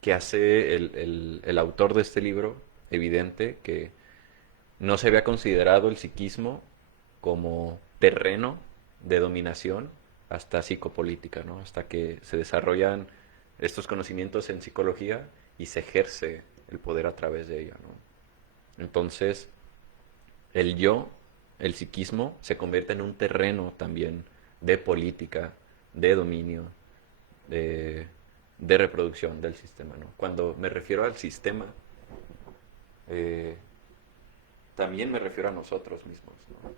que hace el autor de este libro evidente que no se había considerado el psiquismo como terreno de dominación hasta psicopolítica, ¿no? Hasta que se desarrollan estos conocimientos en psicología y se ejerce el poder a través de ella, ¿no? Entonces, el yo, el psiquismo, se convierte en un terreno también de política, de dominio, de, de reproducción del sistema, ¿no? Cuando me refiero al sistema, eh, también me refiero a nosotros mismos, ¿no?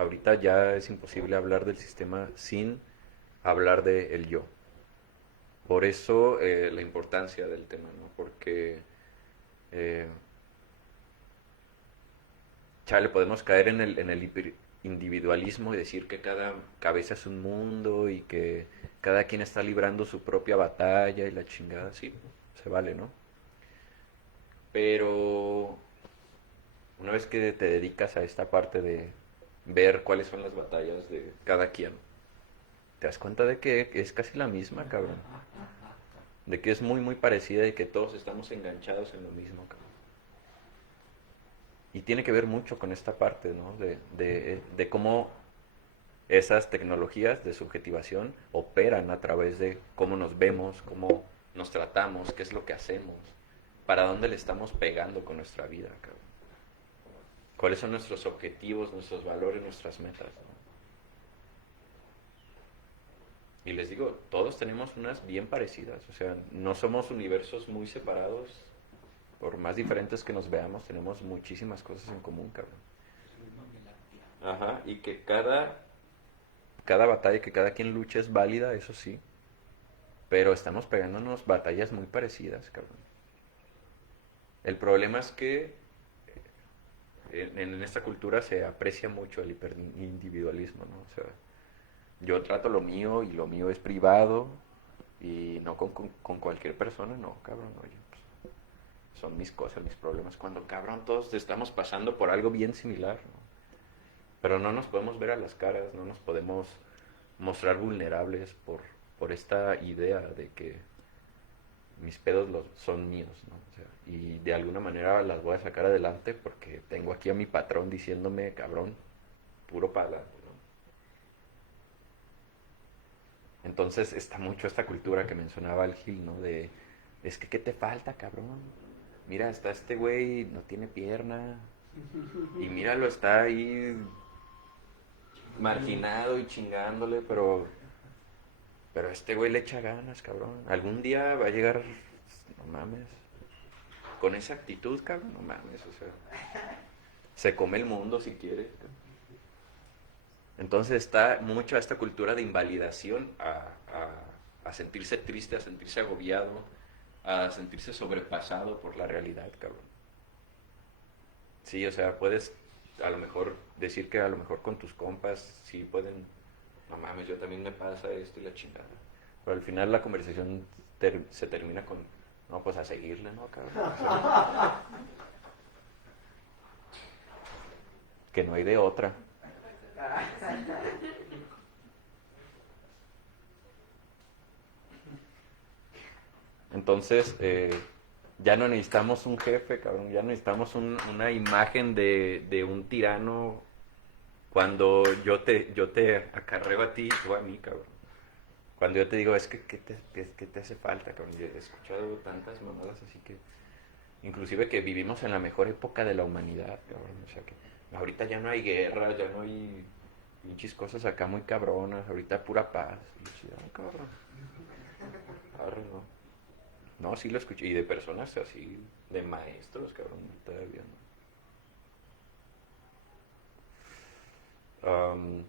Ahorita ya es imposible hablar del sistema sin hablar de el yo. Por eso la importancia del tema, ¿no? Porque eh, chale, podemos caer en el individualismo y decir que cada cabeza es un mundo y que cada quien está librando su propia batalla y la chingada, sí, se vale, ¿no? Pero una vez que te dedicas a esta parte de ver cuáles son las batallas de cada quien, te das cuenta de que es casi la misma, cabrón. De que es muy, muy parecida y que todos estamos enganchados en lo mismo, cabrón. Y tiene que ver mucho con esta parte, ¿no? De cómo esas tecnologías de subjetivación operan a través de cómo nos vemos, cómo nos tratamos, qué es lo que hacemos, para dónde le estamos pegando con nuestra vida, cabrón. Cuáles son nuestros objetivos, nuestros valores, nuestras metas, ¿no? Y les digo, todos tenemos unas bien parecidas, o sea, no somos universos muy separados, por más diferentes que nos veamos, tenemos muchísimas cosas en común, cabrón. Ajá, y que cada batalla, que cada quien lucha es válida, eso sí, pero estamos pegándonos batallas muy parecidas, cabrón. El problema es que en esta cultura se aprecia mucho el hiperindividualismo, ¿no? O sea, yo trato lo mío y lo mío es privado y no con cualquier persona, no, cabrón, oye, pues, son mis cosas, mis problemas. Cuando, cabrón, todos estamos pasando por algo bien similar, ¿no? Pero no nos podemos ver a las caras, no nos podemos mostrar vulnerables por esta idea de que mis pedos son míos, ¿no? O sea, y de alguna manera las voy a sacar adelante porque tengo aquí a mi patrón diciéndome, cabrón, puro para adelante, ¿no? Entonces está mucho esta cultura que mencionaba el Gil, ¿no? De, es que, ¿qué te falta, cabrón? Mira, está este güey, no tiene pierna. Y míralo, está ahí marginado y chingándole, pero este güey le echa ganas, cabrón. Algún día va a llegar, no mames. Con esa actitud, cabrón, no mames, o sea, se come el mundo si quiere. Entonces está mucho esta cultura de invalidación a sentirse triste, a sentirse agobiado, a sentirse sobrepasado por la realidad, cabrón. Sí, o sea, puedes a lo mejor decir que a lo mejor con tus compas sí pueden, no mames, yo también me pasa esto y la chingada. Pero al final la conversación se termina con, no, pues a seguirle, ¿no, cabrón? O sea, que no hay de otra. Entonces, ya no necesitamos un jefe, cabrón, ya no necesitamos una imagen de un tirano cuando yo te acarreo a ti, tú a mí, cabrón. Cuando yo te digo, es que, ¿qué te hace falta, cabrón? Yo he escuchado tantas mamadas, así que, inclusive que vivimos en la mejor época de la humanidad, cabrón, o sea que ahorita ya no hay guerra, ya no hay pinches cosas acá muy cabronas, ahorita pura paz. Y yo así, "Ah, cabrón, arre, no. No, sí lo escuché, y de personas así, de maestros, cabrón, todavía no.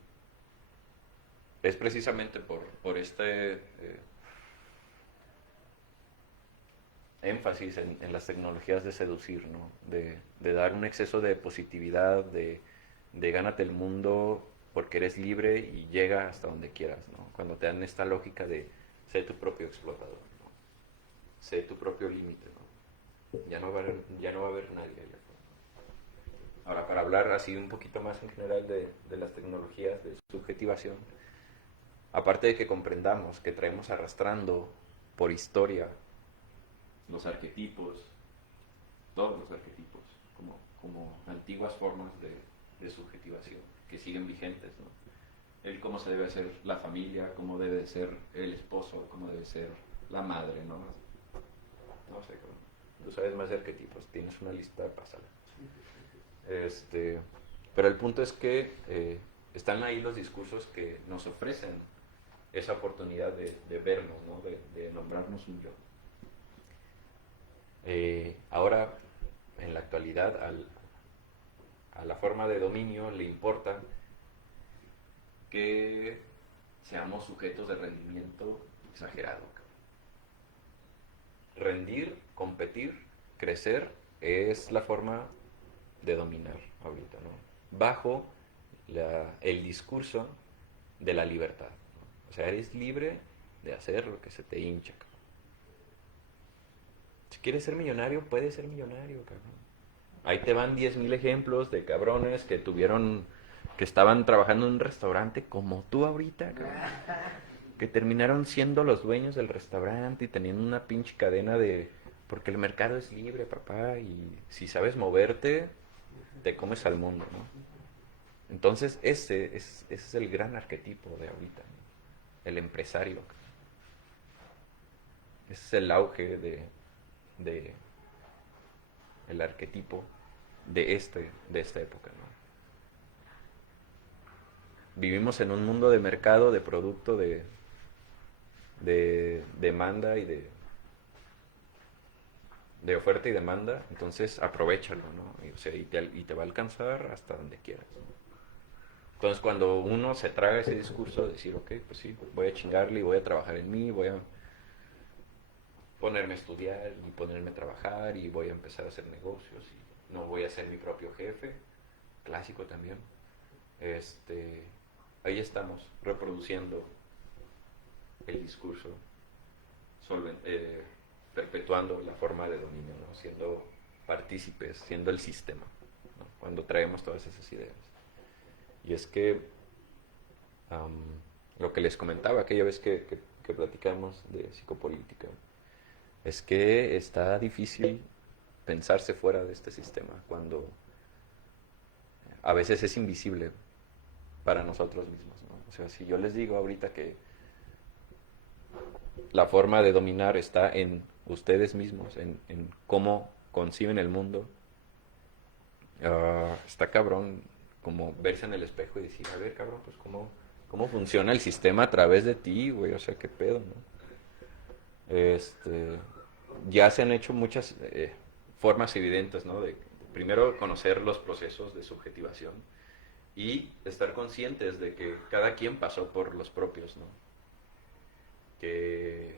Es precisamente por este énfasis en las tecnologías de seducir, ¿no? De dar un exceso de positividad, de gánate el mundo porque eres libre y llega hasta donde quieras, ¿no? Cuando te dan esta lógica de sé tu propio explotador, ¿no? Sé tu propio límite, ¿no? Ya no va a haber nadie allá afuera. Ahora, para hablar así un poquito más en general de las tecnologías de subjetivación, aparte de que comprendamos que traemos arrastrando por historia los arquetipos, todos los arquetipos, como antiguas formas de subjetivación que siguen vigentes, ¿no? El cómo se debe hacer la familia, cómo debe ser el esposo, cómo debe ser la madre, ¿no? No sé, tú sabes más de arquetipos, tienes una lista, pásala. Pero el punto es que están ahí los discursos que nos ofrecen esa oportunidad de vernos, ¿no? De nombrarnos un yo. Ahora, en la actualidad, a la forma de dominio le importa que seamos sujetos de rendimiento exagerado. Rendir, competir, crecer es la forma de dominar ahorita, ¿no? Bajo el discurso de la libertad, ¿no? O sea, eres libre de hacer lo que se te hincha, cabrón. Si quieres ser millonario, puedes ser millonario, cabrón. Ahí te van 10,000 ejemplos de cabrones que estaban trabajando en un restaurante como tú ahorita, cabrón. Que terminaron siendo los dueños del restaurante y teniendo una pinche cadena de... Porque el mercado es libre, papá, y si sabes moverte, te comes al mundo, ¿no? Entonces ese es el gran arquetipo de ahorita, ¿no? El empresario. Ese es el auge de el arquetipo de esta época, ¿no? Vivimos en un mundo de mercado, de producto, de demanda y de oferta y demanda, entonces aprovéchalo, ¿no? Y, o sea, y te va a alcanzar hasta donde quieras, ¿no? Entonces cuando uno se traga ese discurso de decir, ok, pues sí, voy a chingarle y voy a trabajar en mí, voy a ponerme a estudiar y ponerme a trabajar y voy a empezar a hacer negocios y no voy a ser mi propio jefe, clásico también, ahí estamos reproduciendo el discurso, perpetuando la forma de dominio, ¿no? Siendo partícipes, siendo el sistema, ¿no? Cuando traemos todas esas ideas. Y es que lo que les comentaba aquella vez que platicamos de psicopolítica, es que está difícil pensarse fuera de este sistema cuando a veces es invisible para nosotros mismos, ¿no? O sea, si yo les digo ahorita que la forma de dominar está en ustedes mismos, en cómo conciben el mundo, está cabrón como verse en el espejo y decir, a ver, cabrón, pues cómo funciona el sistema a través de ti, güey, o sea, qué pedo, ¿no? Ya se han hecho muchas formas evidentes, ¿no? De primero conocer los procesos de subjetivación y estar conscientes de que cada quien pasó por los propios, ¿no? Que,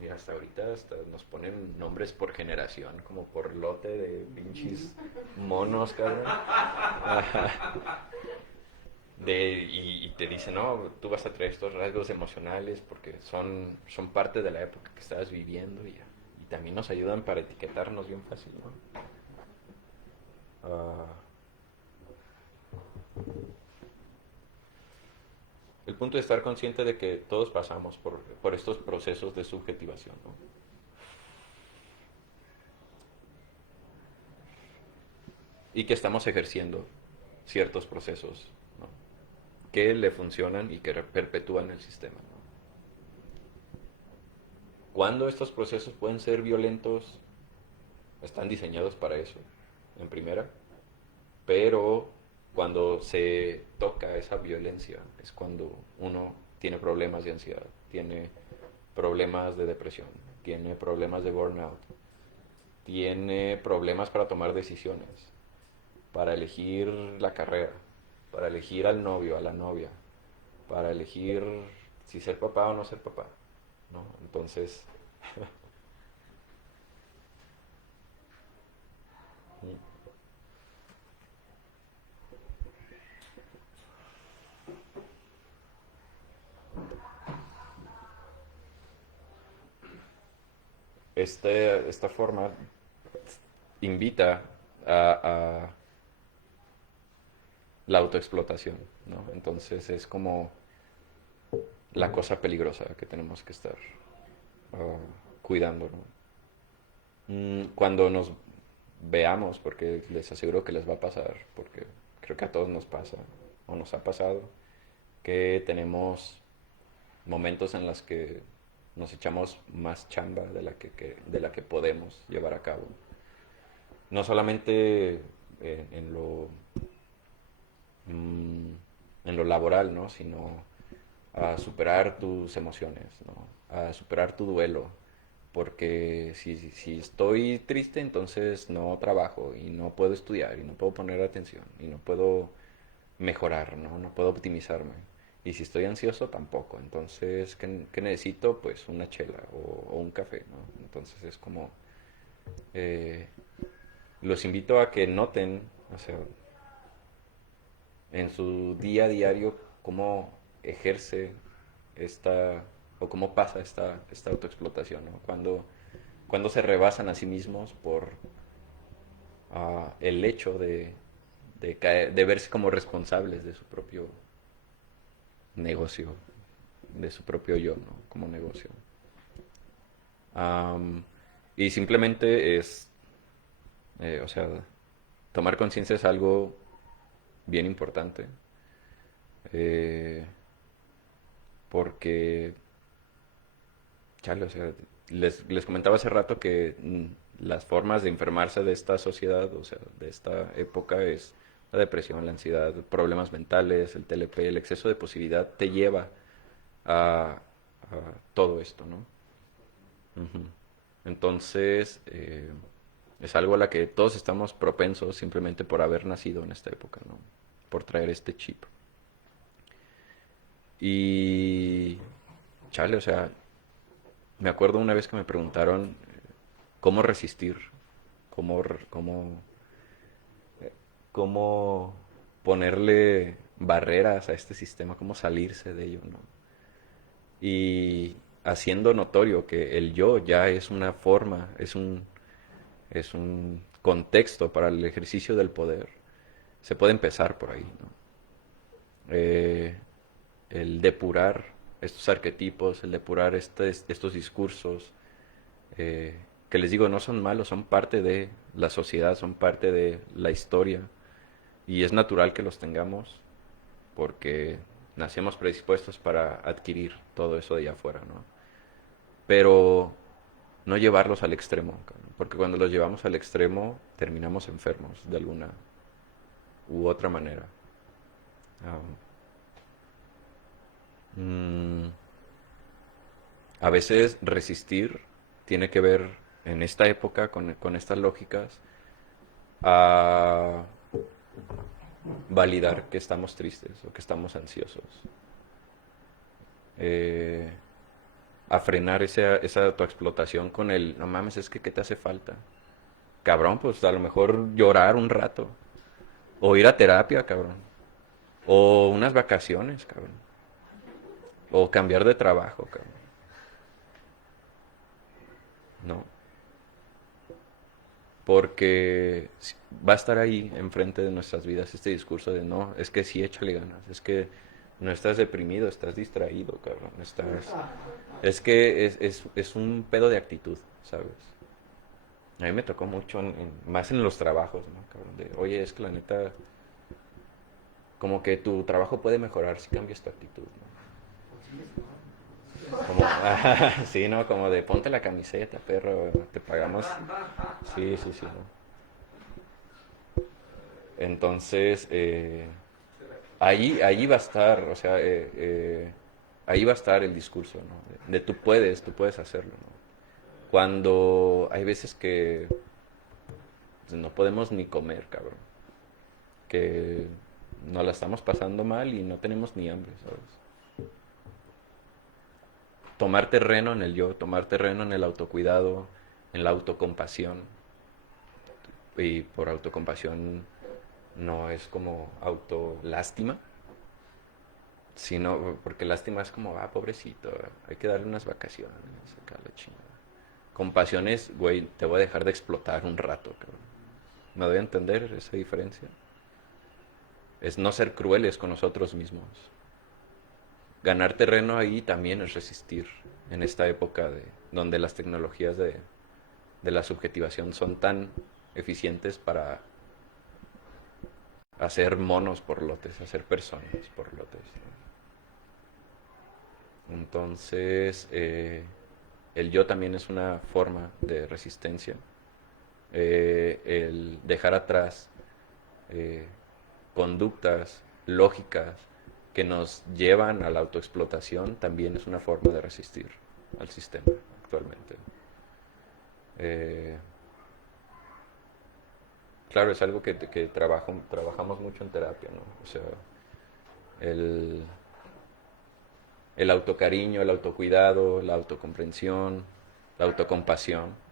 mira, hasta ahorita hasta nos ponen nombres por generación, como por lote de pinches monos, cabrón. Ajá. Y te dicen, no, tú vas a traer estos rasgos emocionales porque son parte de la época que estás viviendo y también nos ayudan para etiquetarnos bien fácil, ¿no? Ah, el punto es estar consciente de que todos pasamos por estos procesos de subjetivación, ¿no? Y que estamos ejerciendo ciertos procesos, ¿no? Que le funcionan y que perpetúan el sistema, ¿no? Cuando estos procesos pueden ser violentos, están diseñados para eso, en primera, pero cuando se toca esa violencia es cuando uno tiene problemas de ansiedad, tiene problemas de depresión, tiene problemas de burnout, tiene problemas para tomar decisiones, para elegir la carrera, para elegir al novio, a la novia, para elegir si ser papá o no ser papá, ¿no? Entonces, esta forma invita a la autoexplotación, ¿no? Entonces es como la cosa peligrosa que tenemos que estar cuidando, ¿no? Cuando nos veamos, porque les aseguro que les va a pasar, porque creo que a todos nos pasa, o nos ha pasado, que tenemos momentos en los que nos echamos más chamba de la que podemos llevar a cabo. No solamente en lo en lo laboral, ¿no? Sino a superar tus emociones, ¿no? A superar tu duelo. Porque si estoy triste, entonces no trabajo y no puedo estudiar y no puedo poner atención y no puedo mejorar, ¿no? No puedo optimizarme. Y si estoy ansioso, tampoco. Entonces, ¿qué necesito? Pues una chela o un café, ¿no? Entonces es como... eh, los invito a que noten, o sea, en su día a diario cómo ejerce esta o cómo pasa esta autoexplotación, ¿no? Cuando se rebasan a sí mismos por el hecho de verse como responsables de su propio negocio, de su propio yo, ¿no? Como negocio. Am, y simplemente es, o sea, tomar conciencia es algo bien importante. eh, Porque, chale, o sea, les comentaba hace rato que las formas de enfermarse de esta sociedad, o sea, de esta época es la depresión, la ansiedad, problemas mentales, el TLP, el exceso de positividad te lleva a todo esto, ¿no? Ujú. Entonces, es algo a la que todos estamos propensos simplemente por haber nacido en esta época, ¿no? Por traer este chip. Y, chale, o sea, me acuerdo una vez que me preguntaron cómo resistir, cómo, cómo, cómo ponerle barreras a este sistema, cómo salirse de ello, ¿no? Y haciendo notorio que el yo ya es una forma, es un contexto para el ejercicio del poder, se puede empezar por ahí, ¿no? Eh, el depurar estos arquetipos, el depurar estos discursos, que les digo, no son malos, son parte de la sociedad, son parte de la historia, y es natural que los tengamos, porque nacemos predispuestos para adquirir todo eso de allá afuera, ¿no? Pero no llevarlos al extremo, porque cuando los llevamos al extremo terminamos enfermos de alguna u otra manera. Um, mm, a veces resistir tiene que ver en esta época con estas lógicas a validar que estamos tristes o que estamos ansiosos. Eh, a frenar esa autoexplotación con el, no mames, es que ¿qué te hace falta? Cabrón, pues a lo mejor llorar un rato, o ir a terapia, cabrón, o unas vacaciones, cabrón, o cambiar de trabajo, cabrón, ¿no? Porque va a estar ahí enfrente de nuestras vidas este discurso de no, es que sí, échale ganas, es que no estás deprimido, estás distraído, cabrón, es que es un pedo de actitud, ¿sabes? A mí me tocó mucho, más en los trabajos, ¿no, cabrón? De, oye, es que la neta, como que tu trabajo puede mejorar si cambias tu actitud, ¿no? Como, sí, ¿no? Como de ponte la camiseta, perro, te pagamos. Sí, sí, sí, ¿no? Entonces, ahí va a estar, o sea, ahí va a estar el discurso, ¿no? De tú puedes hacerlo, ¿no? Cuando hay veces que pues, no podemos ni comer, cabrón. Que nos la estamos pasando mal y no tenemos ni hambre, ¿sabes? Tomar terreno en el yo, tomar terreno en el autocuidado, en la autocompasión. Y por autocompasión no es como autolástima, sino porque lástima es como, pobrecito, hay que darle unas vacaciones, acá la chingada. Compasión es, güey, te voy a dejar de explotar un rato, cabrón. ¿Me doy a entender esa diferencia? Es no ser crueles con nosotros mismos. Ganar terreno ahí también es resistir en esta época donde las tecnologías de la subjetivación son tan eficientes para hacer monos por lotes, hacer personas por lotes, ¿no? Entonces, el yo también es una forma de resistencia. El dejar atrás eh, conductas lógicas que nos llevan a la autoexplotación también es una forma de resistir al sistema actualmente. Eh, claro, es algo que trabajamos mucho en terapia, ¿no? O sea, el, el autocariño, el autocuidado, la autocomprensión, la autocompasión,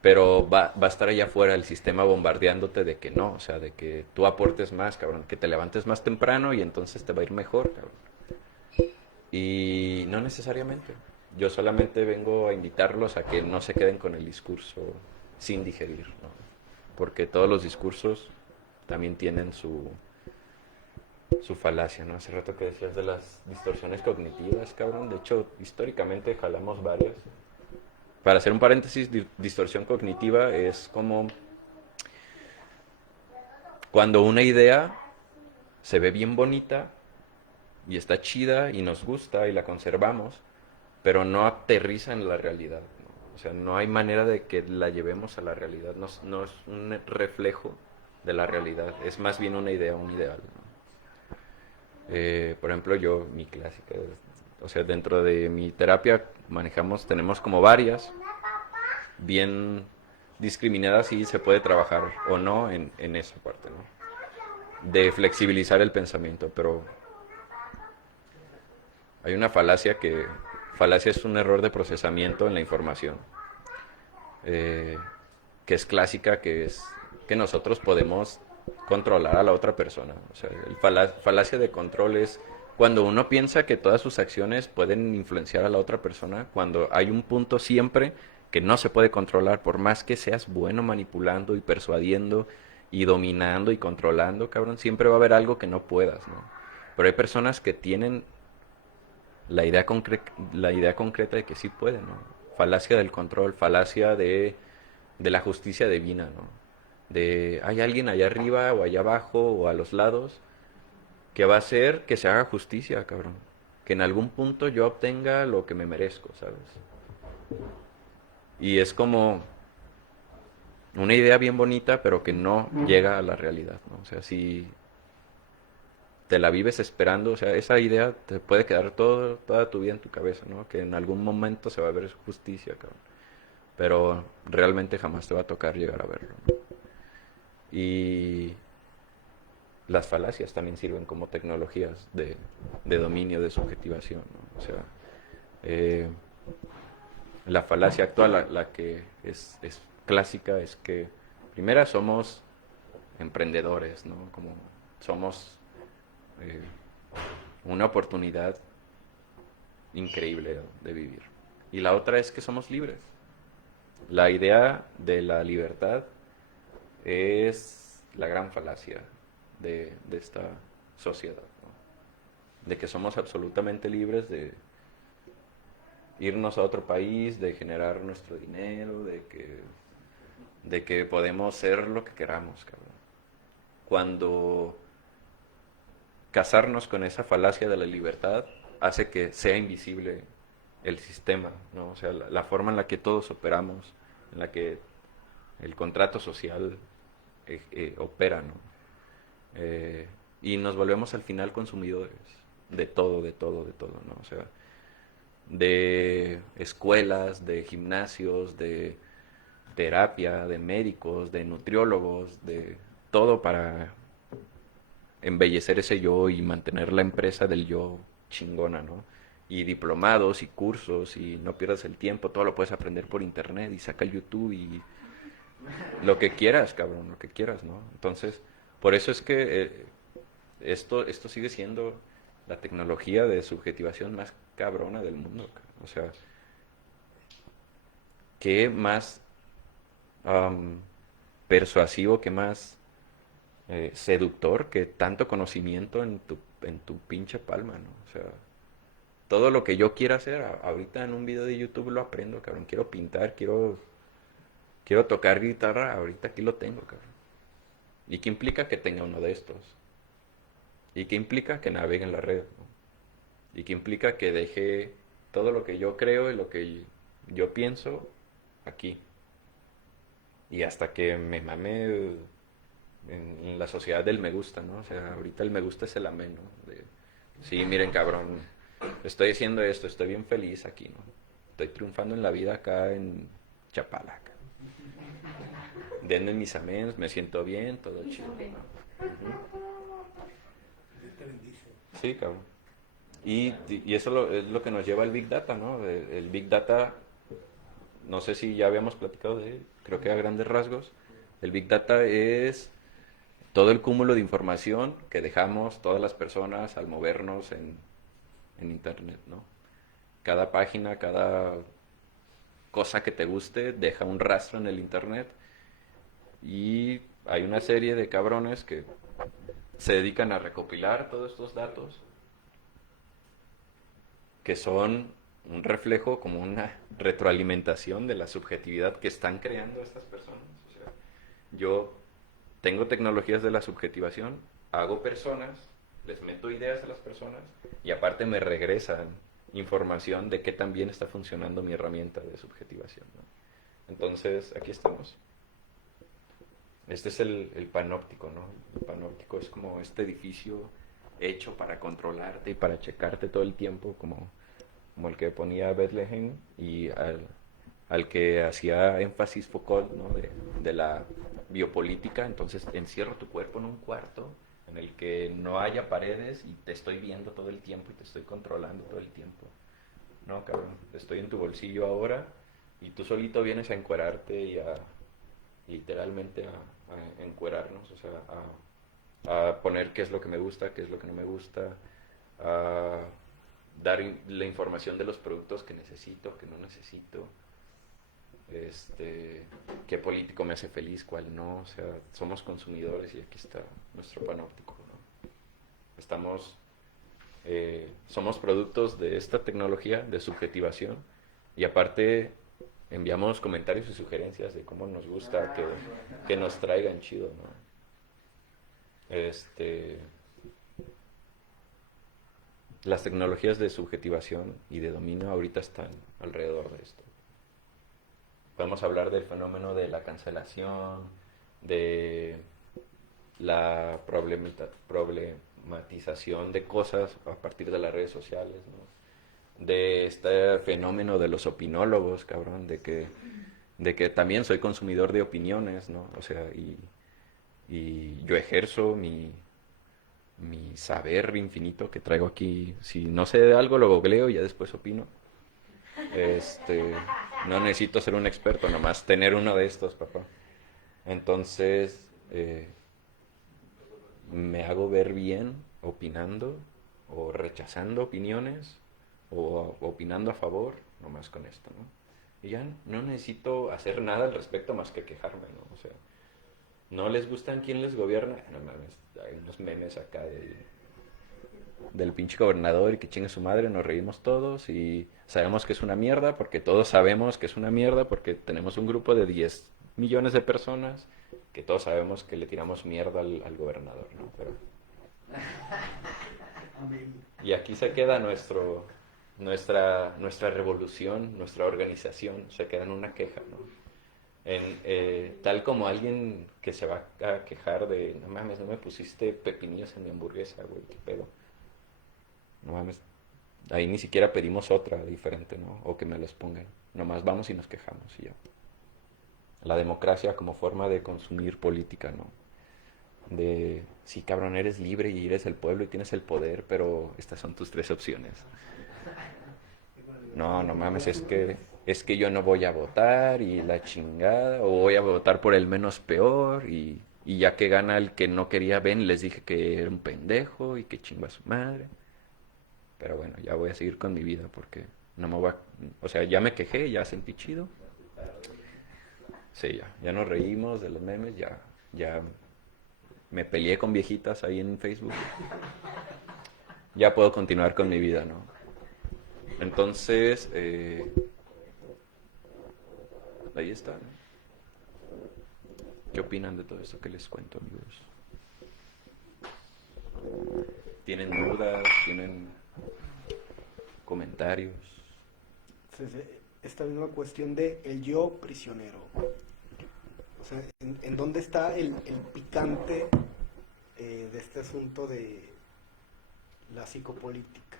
pero va a estar allá afuera el sistema bombardeándote de que no, o sea, de que tú aportes más, cabrón, que te levantes más temprano y entonces te va a ir mejor, cabrón. Y no necesariamente. Yo solamente vengo a invitarlos a que no se queden con el discurso sin digerir, ¿no? Porque todos los discursos también tienen su falacia, ¿no? Hace rato que decías de las distorsiones cognitivas, cabrón. De hecho, históricamente jalamos varias. Para hacer un paréntesis, distorsión cognitiva es como cuando una idea se ve bien bonita y está chida y nos gusta y la conservamos, pero no aterriza en la realidad, ¿no? O sea, no hay manera de que la llevemos a la realidad, no es un reflejo de la realidad, es más bien una idea, un ideal, ¿no? Por ejemplo, mi clásica, o sea, dentro de mi terapia tenemos como varias, bien discriminadas y se puede trabajar o no en esa parte, ¿no? De flexibilizar el pensamiento, pero hay una falacia es un error de procesamiento en la información, eh, que es clásica, que es que nosotros podemos controlar a la otra persona. O sea, falacia de control es cuando uno piensa que todas sus acciones pueden influenciar a la otra persona, cuando hay un punto siempre que no se puede controlar, por más que seas bueno manipulando y persuadiendo y dominando y controlando, cabrón, siempre va a haber algo que no puedas, ¿no? Pero hay personas que tienen la idea concreta de que sí pueden, ¿no? Falacia del control, falacia de la justicia divina, ¿no? De hay alguien allá arriba o allá abajo o a los lados que va a hacer que se haga justicia, cabrón. Que en algún punto yo obtenga lo que me merezco, ¿sabes? Y es como una idea bien bonita, pero que no llega a la realidad, ¿no? O sea, si te la vives esperando, o sea, esa idea te puede quedar toda tu vida en tu cabeza, ¿no? Que en algún momento se va a ver justicia, cabrón. Pero realmente jamás te va a tocar llegar a verlo, ¿no? Y las falacias también sirven como tecnologías de dominio, de subjetivación, ¿no? O sea, La falacia actual, la que es clásica, es que primera somos emprendedores, ¿no? Como somos eh, una oportunidad increíble de vivir. Y la otra es que somos libres. La idea de la libertad es la gran falacia de esta sociedad, ¿no? De que somos absolutamente libres de irnos a otro país, de generar nuestro dinero, de que podemos ser lo que queramos, cabrón. Cuando casarnos con esa falacia de la libertad hace que sea invisible el sistema, ¿no? O sea, la forma en la que todos operamos, en la que el contrato social opera, ¿no? Y nos volvemos al final consumidores de todo, de todo, de todo, ¿no? O sea, de escuelas, de gimnasios, de terapia, de médicos, de nutriólogos, de todo para embellecer ese yo y mantener la empresa del yo chingona, ¿no? Y diplomados y cursos y no pierdas el tiempo, todo lo puedes aprender por internet y saca el YouTube y lo que quieras, cabrón, lo que quieras, ¿no? Entonces, por eso es que esto sigue siendo la tecnología de subjetivación más cabrona del mundo, cabrón. O sea, ¿qué más am, persuasivo, qué más seductor que tanto conocimiento en tu pinche palma, ¿no? O sea, todo lo que yo quiera hacer, ahorita en un video de YouTube lo aprendo, cabrón. Quiero pintar, quiero tocar guitarra, ahorita aquí lo tengo, cabrón. ¿Y qué implica que tenga uno de estos? ¿Y qué implica que navegue en la red, ¿no? ¿Y qué implica que deje todo lo que yo creo y lo que yo pienso aquí? Y hasta que me mame en la sociedad del me gusta, ¿no? O sea, ahorita el me gusta es el amén, ¿no? Sí, miren, cabrón, estoy haciendo esto, estoy bien feliz aquí, ¿no? Estoy triunfando en la vida acá en Chapala, acá. Denme mis améns, me siento bien, todo chido, ¿no? Ujú. Sí, cabrón. Y eso es lo que nos lleva al Big Data, ¿no? El Big Data, no sé si ya habíamos platicado de él, creo que a grandes rasgos. El Big Data es todo el cúmulo de información que dejamos todas las personas al movernos en Internet, ¿no? Cada página, cada cosa que te guste deja un rastro en el Internet y hay una serie de cabrones que se dedican a recopilar todos estos datos que son un reflejo, como una retroalimentación de la subjetividad que están creando estas personas. O sea, yo tengo tecnologías de la subjetivación, hago personas, les meto ideas a las personas y aparte me regresan información de qué tan bien está funcionando mi herramienta de subjetivación, ¿no? Entonces, aquí estamos. Este es el panóptico, ¿no? El panóptico es como este edificio hecho para controlarte y para checarte todo el tiempo, como el que ponía Bethlehem y al que hacía énfasis Foucault, ¿no? De la biopolítica. Entonces encierro tu cuerpo en un cuarto en el que no haya paredes y te estoy viendo todo el tiempo y te estoy controlando todo el tiempo. No, cabrón, estoy en tu bolsillo ahora y tú solito vienes a encuerarte y literalmente a encuerarnos, o sea, a poner qué es lo que me gusta, qué es lo que no me gusta, a dar la información de los productos que necesito, que no necesito, qué político me hace feliz, cuál no, o sea, somos consumidores y aquí está nuestro panóptico, ¿no? Somos productos de esta tecnología de subjetivación y aparte enviamos comentarios y sugerencias de cómo nos gusta que nos traigan chido, ¿no? Las tecnologías de subjetivación y de dominio ahorita están alrededor de esto. Podemos hablar del fenómeno de la cancelación, de la problematización de cosas a partir de las redes sociales, ¿no? De este fenómeno de los opinólogos, cabrón, de que también soy consumidor de opiniones, ¿no? O sea, y yo ejerzo mi saber infinito que traigo aquí. Si no sé de algo, lo googleo y ya después opino. No necesito ser un experto, nomás tener uno de estos, papá. Entonces, me hago ver bien opinando o rechazando opiniones o opinando a favor, nomás con esto, ¿no? Y ya no necesito hacer nada al respecto más que quejarme, ¿no? O sea, no les gustan quién les gobierna, no mames, hay unos memes acá del pinche gobernador y que chingue su madre, nos reímos todos y sabemos que es una mierda porque todos sabemos que es una mierda porque tenemos un grupo de 10 millones de personas que todos sabemos que le tiramos mierda al gobernador, ¿no? Pero... Y aquí se queda nuestra revolución, nuestra organización, se queda en una queja, ¿no? Tal como alguien que se va a quejar de, no mames, no me pusiste pepinillos en mi hamburguesa, güey, qué pedo. No mames, ahí ni siquiera pedimos otra diferente, ¿no? O que me los pongan. Nomás vamos y nos quejamos y ya. La democracia como forma de consumir política, ¿no? De, sí, cabrón, eres libre y eres el pueblo y tienes el poder, pero estas son tus tres opciones. No, no mames, es que yo no voy a votar y la chingada, o voy a votar por el menos peor y ya que gana el que no quería Ben, les dije que era un pendejo y que chingo a su madre. Pero bueno, ya voy a seguir con mi vida porque no me voy a... O sea, ya me quejé, ya sentí chido. Sí, ya nos reímos de los memes, ya me peleé con viejitas ahí en Facebook. Ya puedo continuar con mi vida, ¿no? Entonces, ahí está, ¿no? ¿Qué opinan de todo esto que les cuento, amigos? ¿Tienen dudas? ¿Tienen comentarios? Entonces, esta misma cuestión de el yo prisionero. O sea, ¿en dónde está el picante de este asunto de la psicopolítica?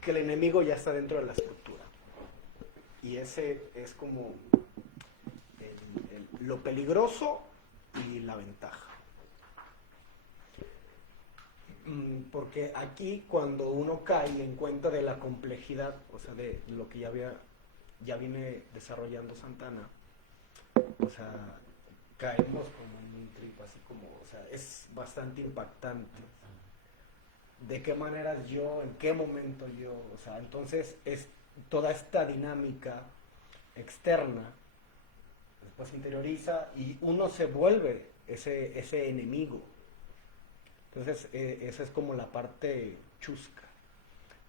Que el enemigo ya está dentro de la estructura. Y ese es como lo peligroso y la ventaja. Porque aquí cuando uno cae en cuenta de la complejidad, o sea, de lo que ya viene desarrollando Santana, o sea, caemos como en un trip así como, o sea, es bastante impactante. ¿De qué maneras yo, en qué momento yo? O sea, entonces es toda esta dinámica externa, después se interioriza y uno se vuelve ese enemigo. Entonces, esa es como la parte chusca.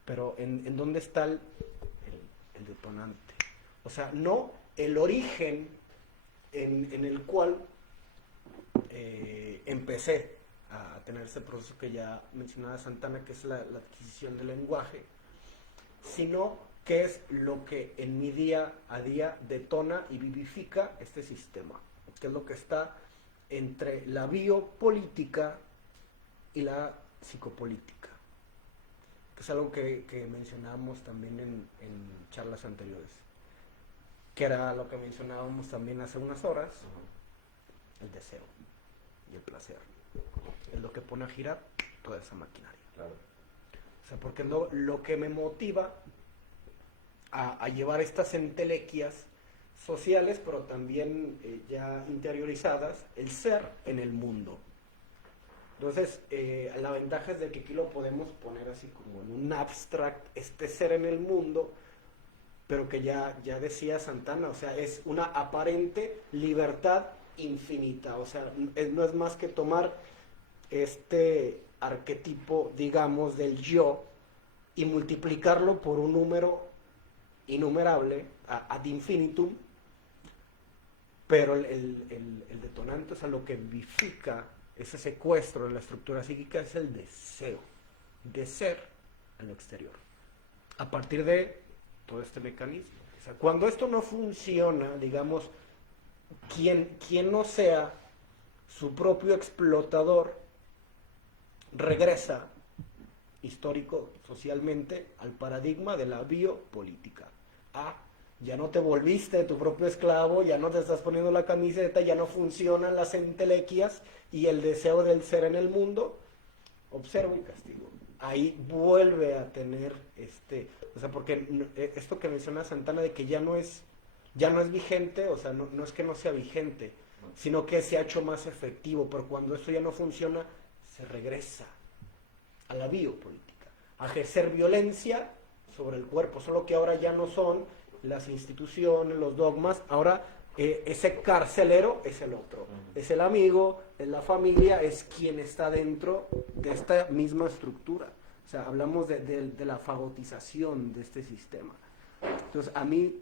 Pero ¿en dónde está el detonante? O sea, no el origen en el cual empecé a tener ese proceso que ya mencionaba Santana, que es la adquisición del lenguaje, sino que es lo que en mi día a día detona y vivifica este sistema, que es lo que está entre la biopolítica y la psicopolítica, que es algo que mencionábamos también en charlas anteriores, que era lo que mencionábamos también hace unas horas, el deseo y el placer, es lo que pone a girar toda esa maquinaria. Claro. O sea, porque es lo que me motiva a llevar estas entelequias sociales, pero también ya interiorizadas, el ser en el mundo. Entonces, la ventaja es de que aquí lo podemos poner así como en un abstract, este ser en el mundo, pero que ya decía Santana, o sea, es una aparente libertad infinita, o sea, no es más que tomar este arquetipo, digamos, del yo y multiplicarlo por un número innumerable, ad infinitum, pero el detonante, o sea, lo que vivifica ese secuestro de la estructura psíquica es el deseo de ser en lo exterior, a partir de todo este mecanismo. O sea, cuando esto no funciona, digamos, quien no sea su propio explotador, regresa histórico, socialmente, al paradigma de la biopolítica. Ya no te volviste tu propio esclavo, ya no te estás poniendo la camiseta, ya no funcionan las entelequias y el deseo del ser en el mundo. Observo y castigo. ahí vuelve a tener o sea, porque esto que menciona Santana de que ya no es vigente, o sea, no es que no sea vigente, sino que se ha hecho más efectivo, pero cuando esto ya no funciona, se regresa a la biopolítica, a ejercer violencia sobre el cuerpo, solo que ahora ya no son las instituciones, los dogmas, ahora ese carcelero es el otro, es el amigo, es la familia, es quien está dentro de esta misma estructura. O sea, hablamos de la fagotización de este sistema. Entonces, a mí,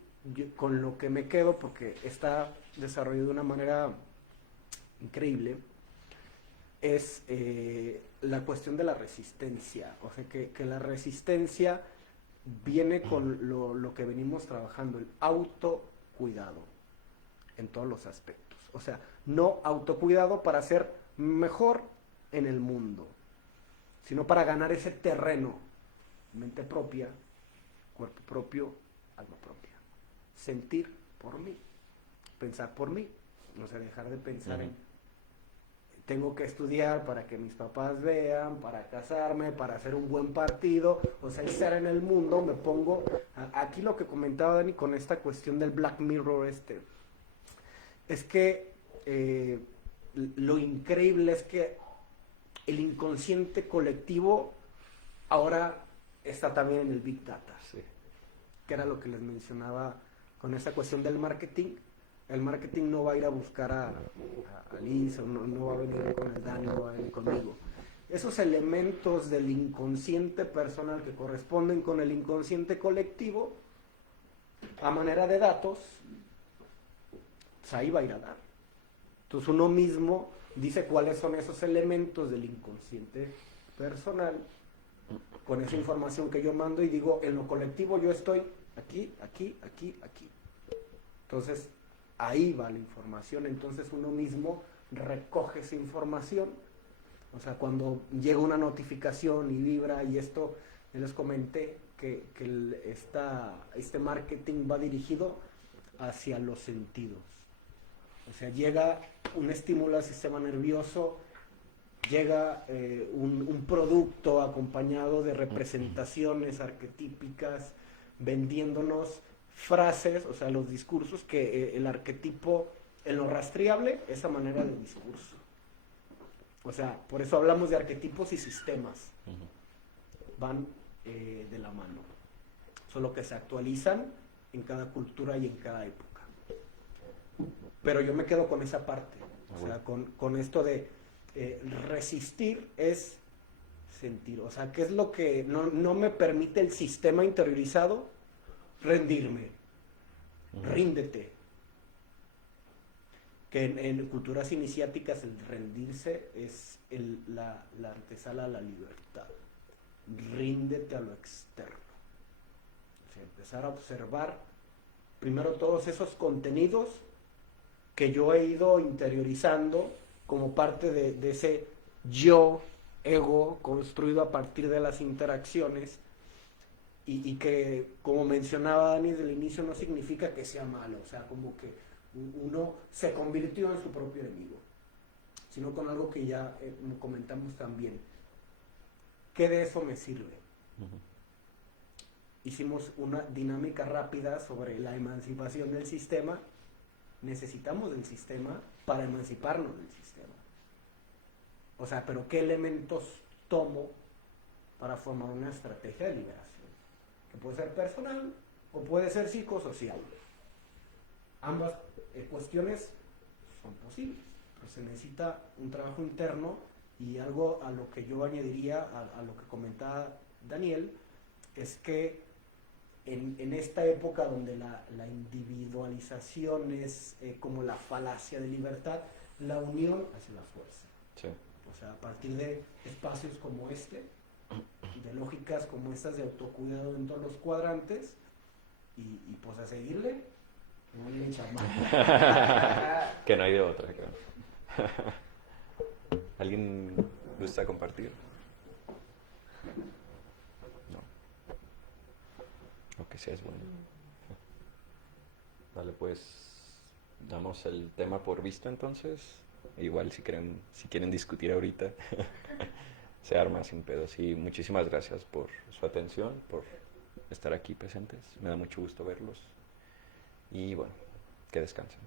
con lo que me quedo, porque está desarrollado de una manera increíble, es la cuestión de la resistencia. O sea, que la resistencia viene con lo que venimos trabajando, el autocuidado en todos los aspectos. O sea, no autocuidado para ser mejor en el mundo, sino para ganar ese terreno, mente propia, cuerpo propio, alma propia. Sentir por mí, pensar por mí, o sea, dejar de pensar en tengo que estudiar para que mis papás vean, para casarme, para hacer un buen partido, o sea, estar en el mundo, me pongo, aquí lo que comentaba Dani con esta cuestión del Black Mirror es que lo increíble es que el inconsciente colectivo ahora está también en el Big Data, Sí. que era lo que les mencionaba con esta cuestión del marketing. El marketing no va a ir a buscar a Liz, o no va a venir con el Dani, no va a venir conmigo. Esos elementos del inconsciente personal que corresponden con el inconsciente colectivo, a manera de datos, pues ahí va a ir a dar. Entonces uno mismo dice cuáles son esos elementos del inconsciente personal, con esa información que yo mando y digo, en lo colectivo yo estoy aquí, aquí, aquí, aquí. Entonces, ahí va la información, entonces uno mismo recoge esa información. O sea, cuando llega una notificación y vibra, y esto, yo les comenté que este marketing va dirigido hacia los sentidos. O sea, llega un estímulo al sistema nervioso, llega un producto acompañado de representaciones arquetípicas, vendiéndonos frases, o sea, los discursos que el arquetipo, en lo rastreable, esa manera de discurso. O sea, por eso hablamos de arquetipos y sistemas. Van de la mano. Solo que se actualizan en cada cultura y en cada época. Pero yo me quedo con esa parte. O sea, con esto de resistir es sentir. O sea, ¿qué es lo que no me permite el sistema interiorizado? Rendirme. Ríndete. Que en culturas iniciáticas el rendirse es la antesala a la libertad. Ríndete a lo externo. O sea, empezar a observar primero todos esos contenidos que yo he ido interiorizando como parte de ese yo, ego, construido a partir de las interacciones y que, como mencionaba Dani desde el inicio, no significa que sea malo, o sea, como que uno se convirtió en su propio enemigo, sino con algo que ya comentamos también. ¿Qué de eso me sirve? Hicimos una dinámica rápida sobre la emancipación del sistema. Necesitamos del sistema para emanciparnos del sistema. O sea, pero ¿qué elementos tomo para formar una estrategia de liberación? Que puede ser personal o puede ser psicosocial. Ambas cuestiones son posibles, pero se necesita un trabajo interno y algo a lo que yo añadiría a lo que comentaba Daniel, es que en esta época donde la individualización es como la falacia de libertad, la unión hace la fuerza. Sí. O sea, a partir de espacios como este, de lógicas como estas de autocuidado en todos los cuadrantes, y pues a seguirle, no le echan mal. Que no hay de otra, claro. ¿Alguien gusta compartir? No. O que sea es bueno. Vale, pues damos el tema por visto entonces. Igual si quieren discutir ahorita. se arma sin pedos. Y muchísimas gracias por su atención, por estar aquí presentes. Me da mucho gusto verlos. Y bueno, que descansen.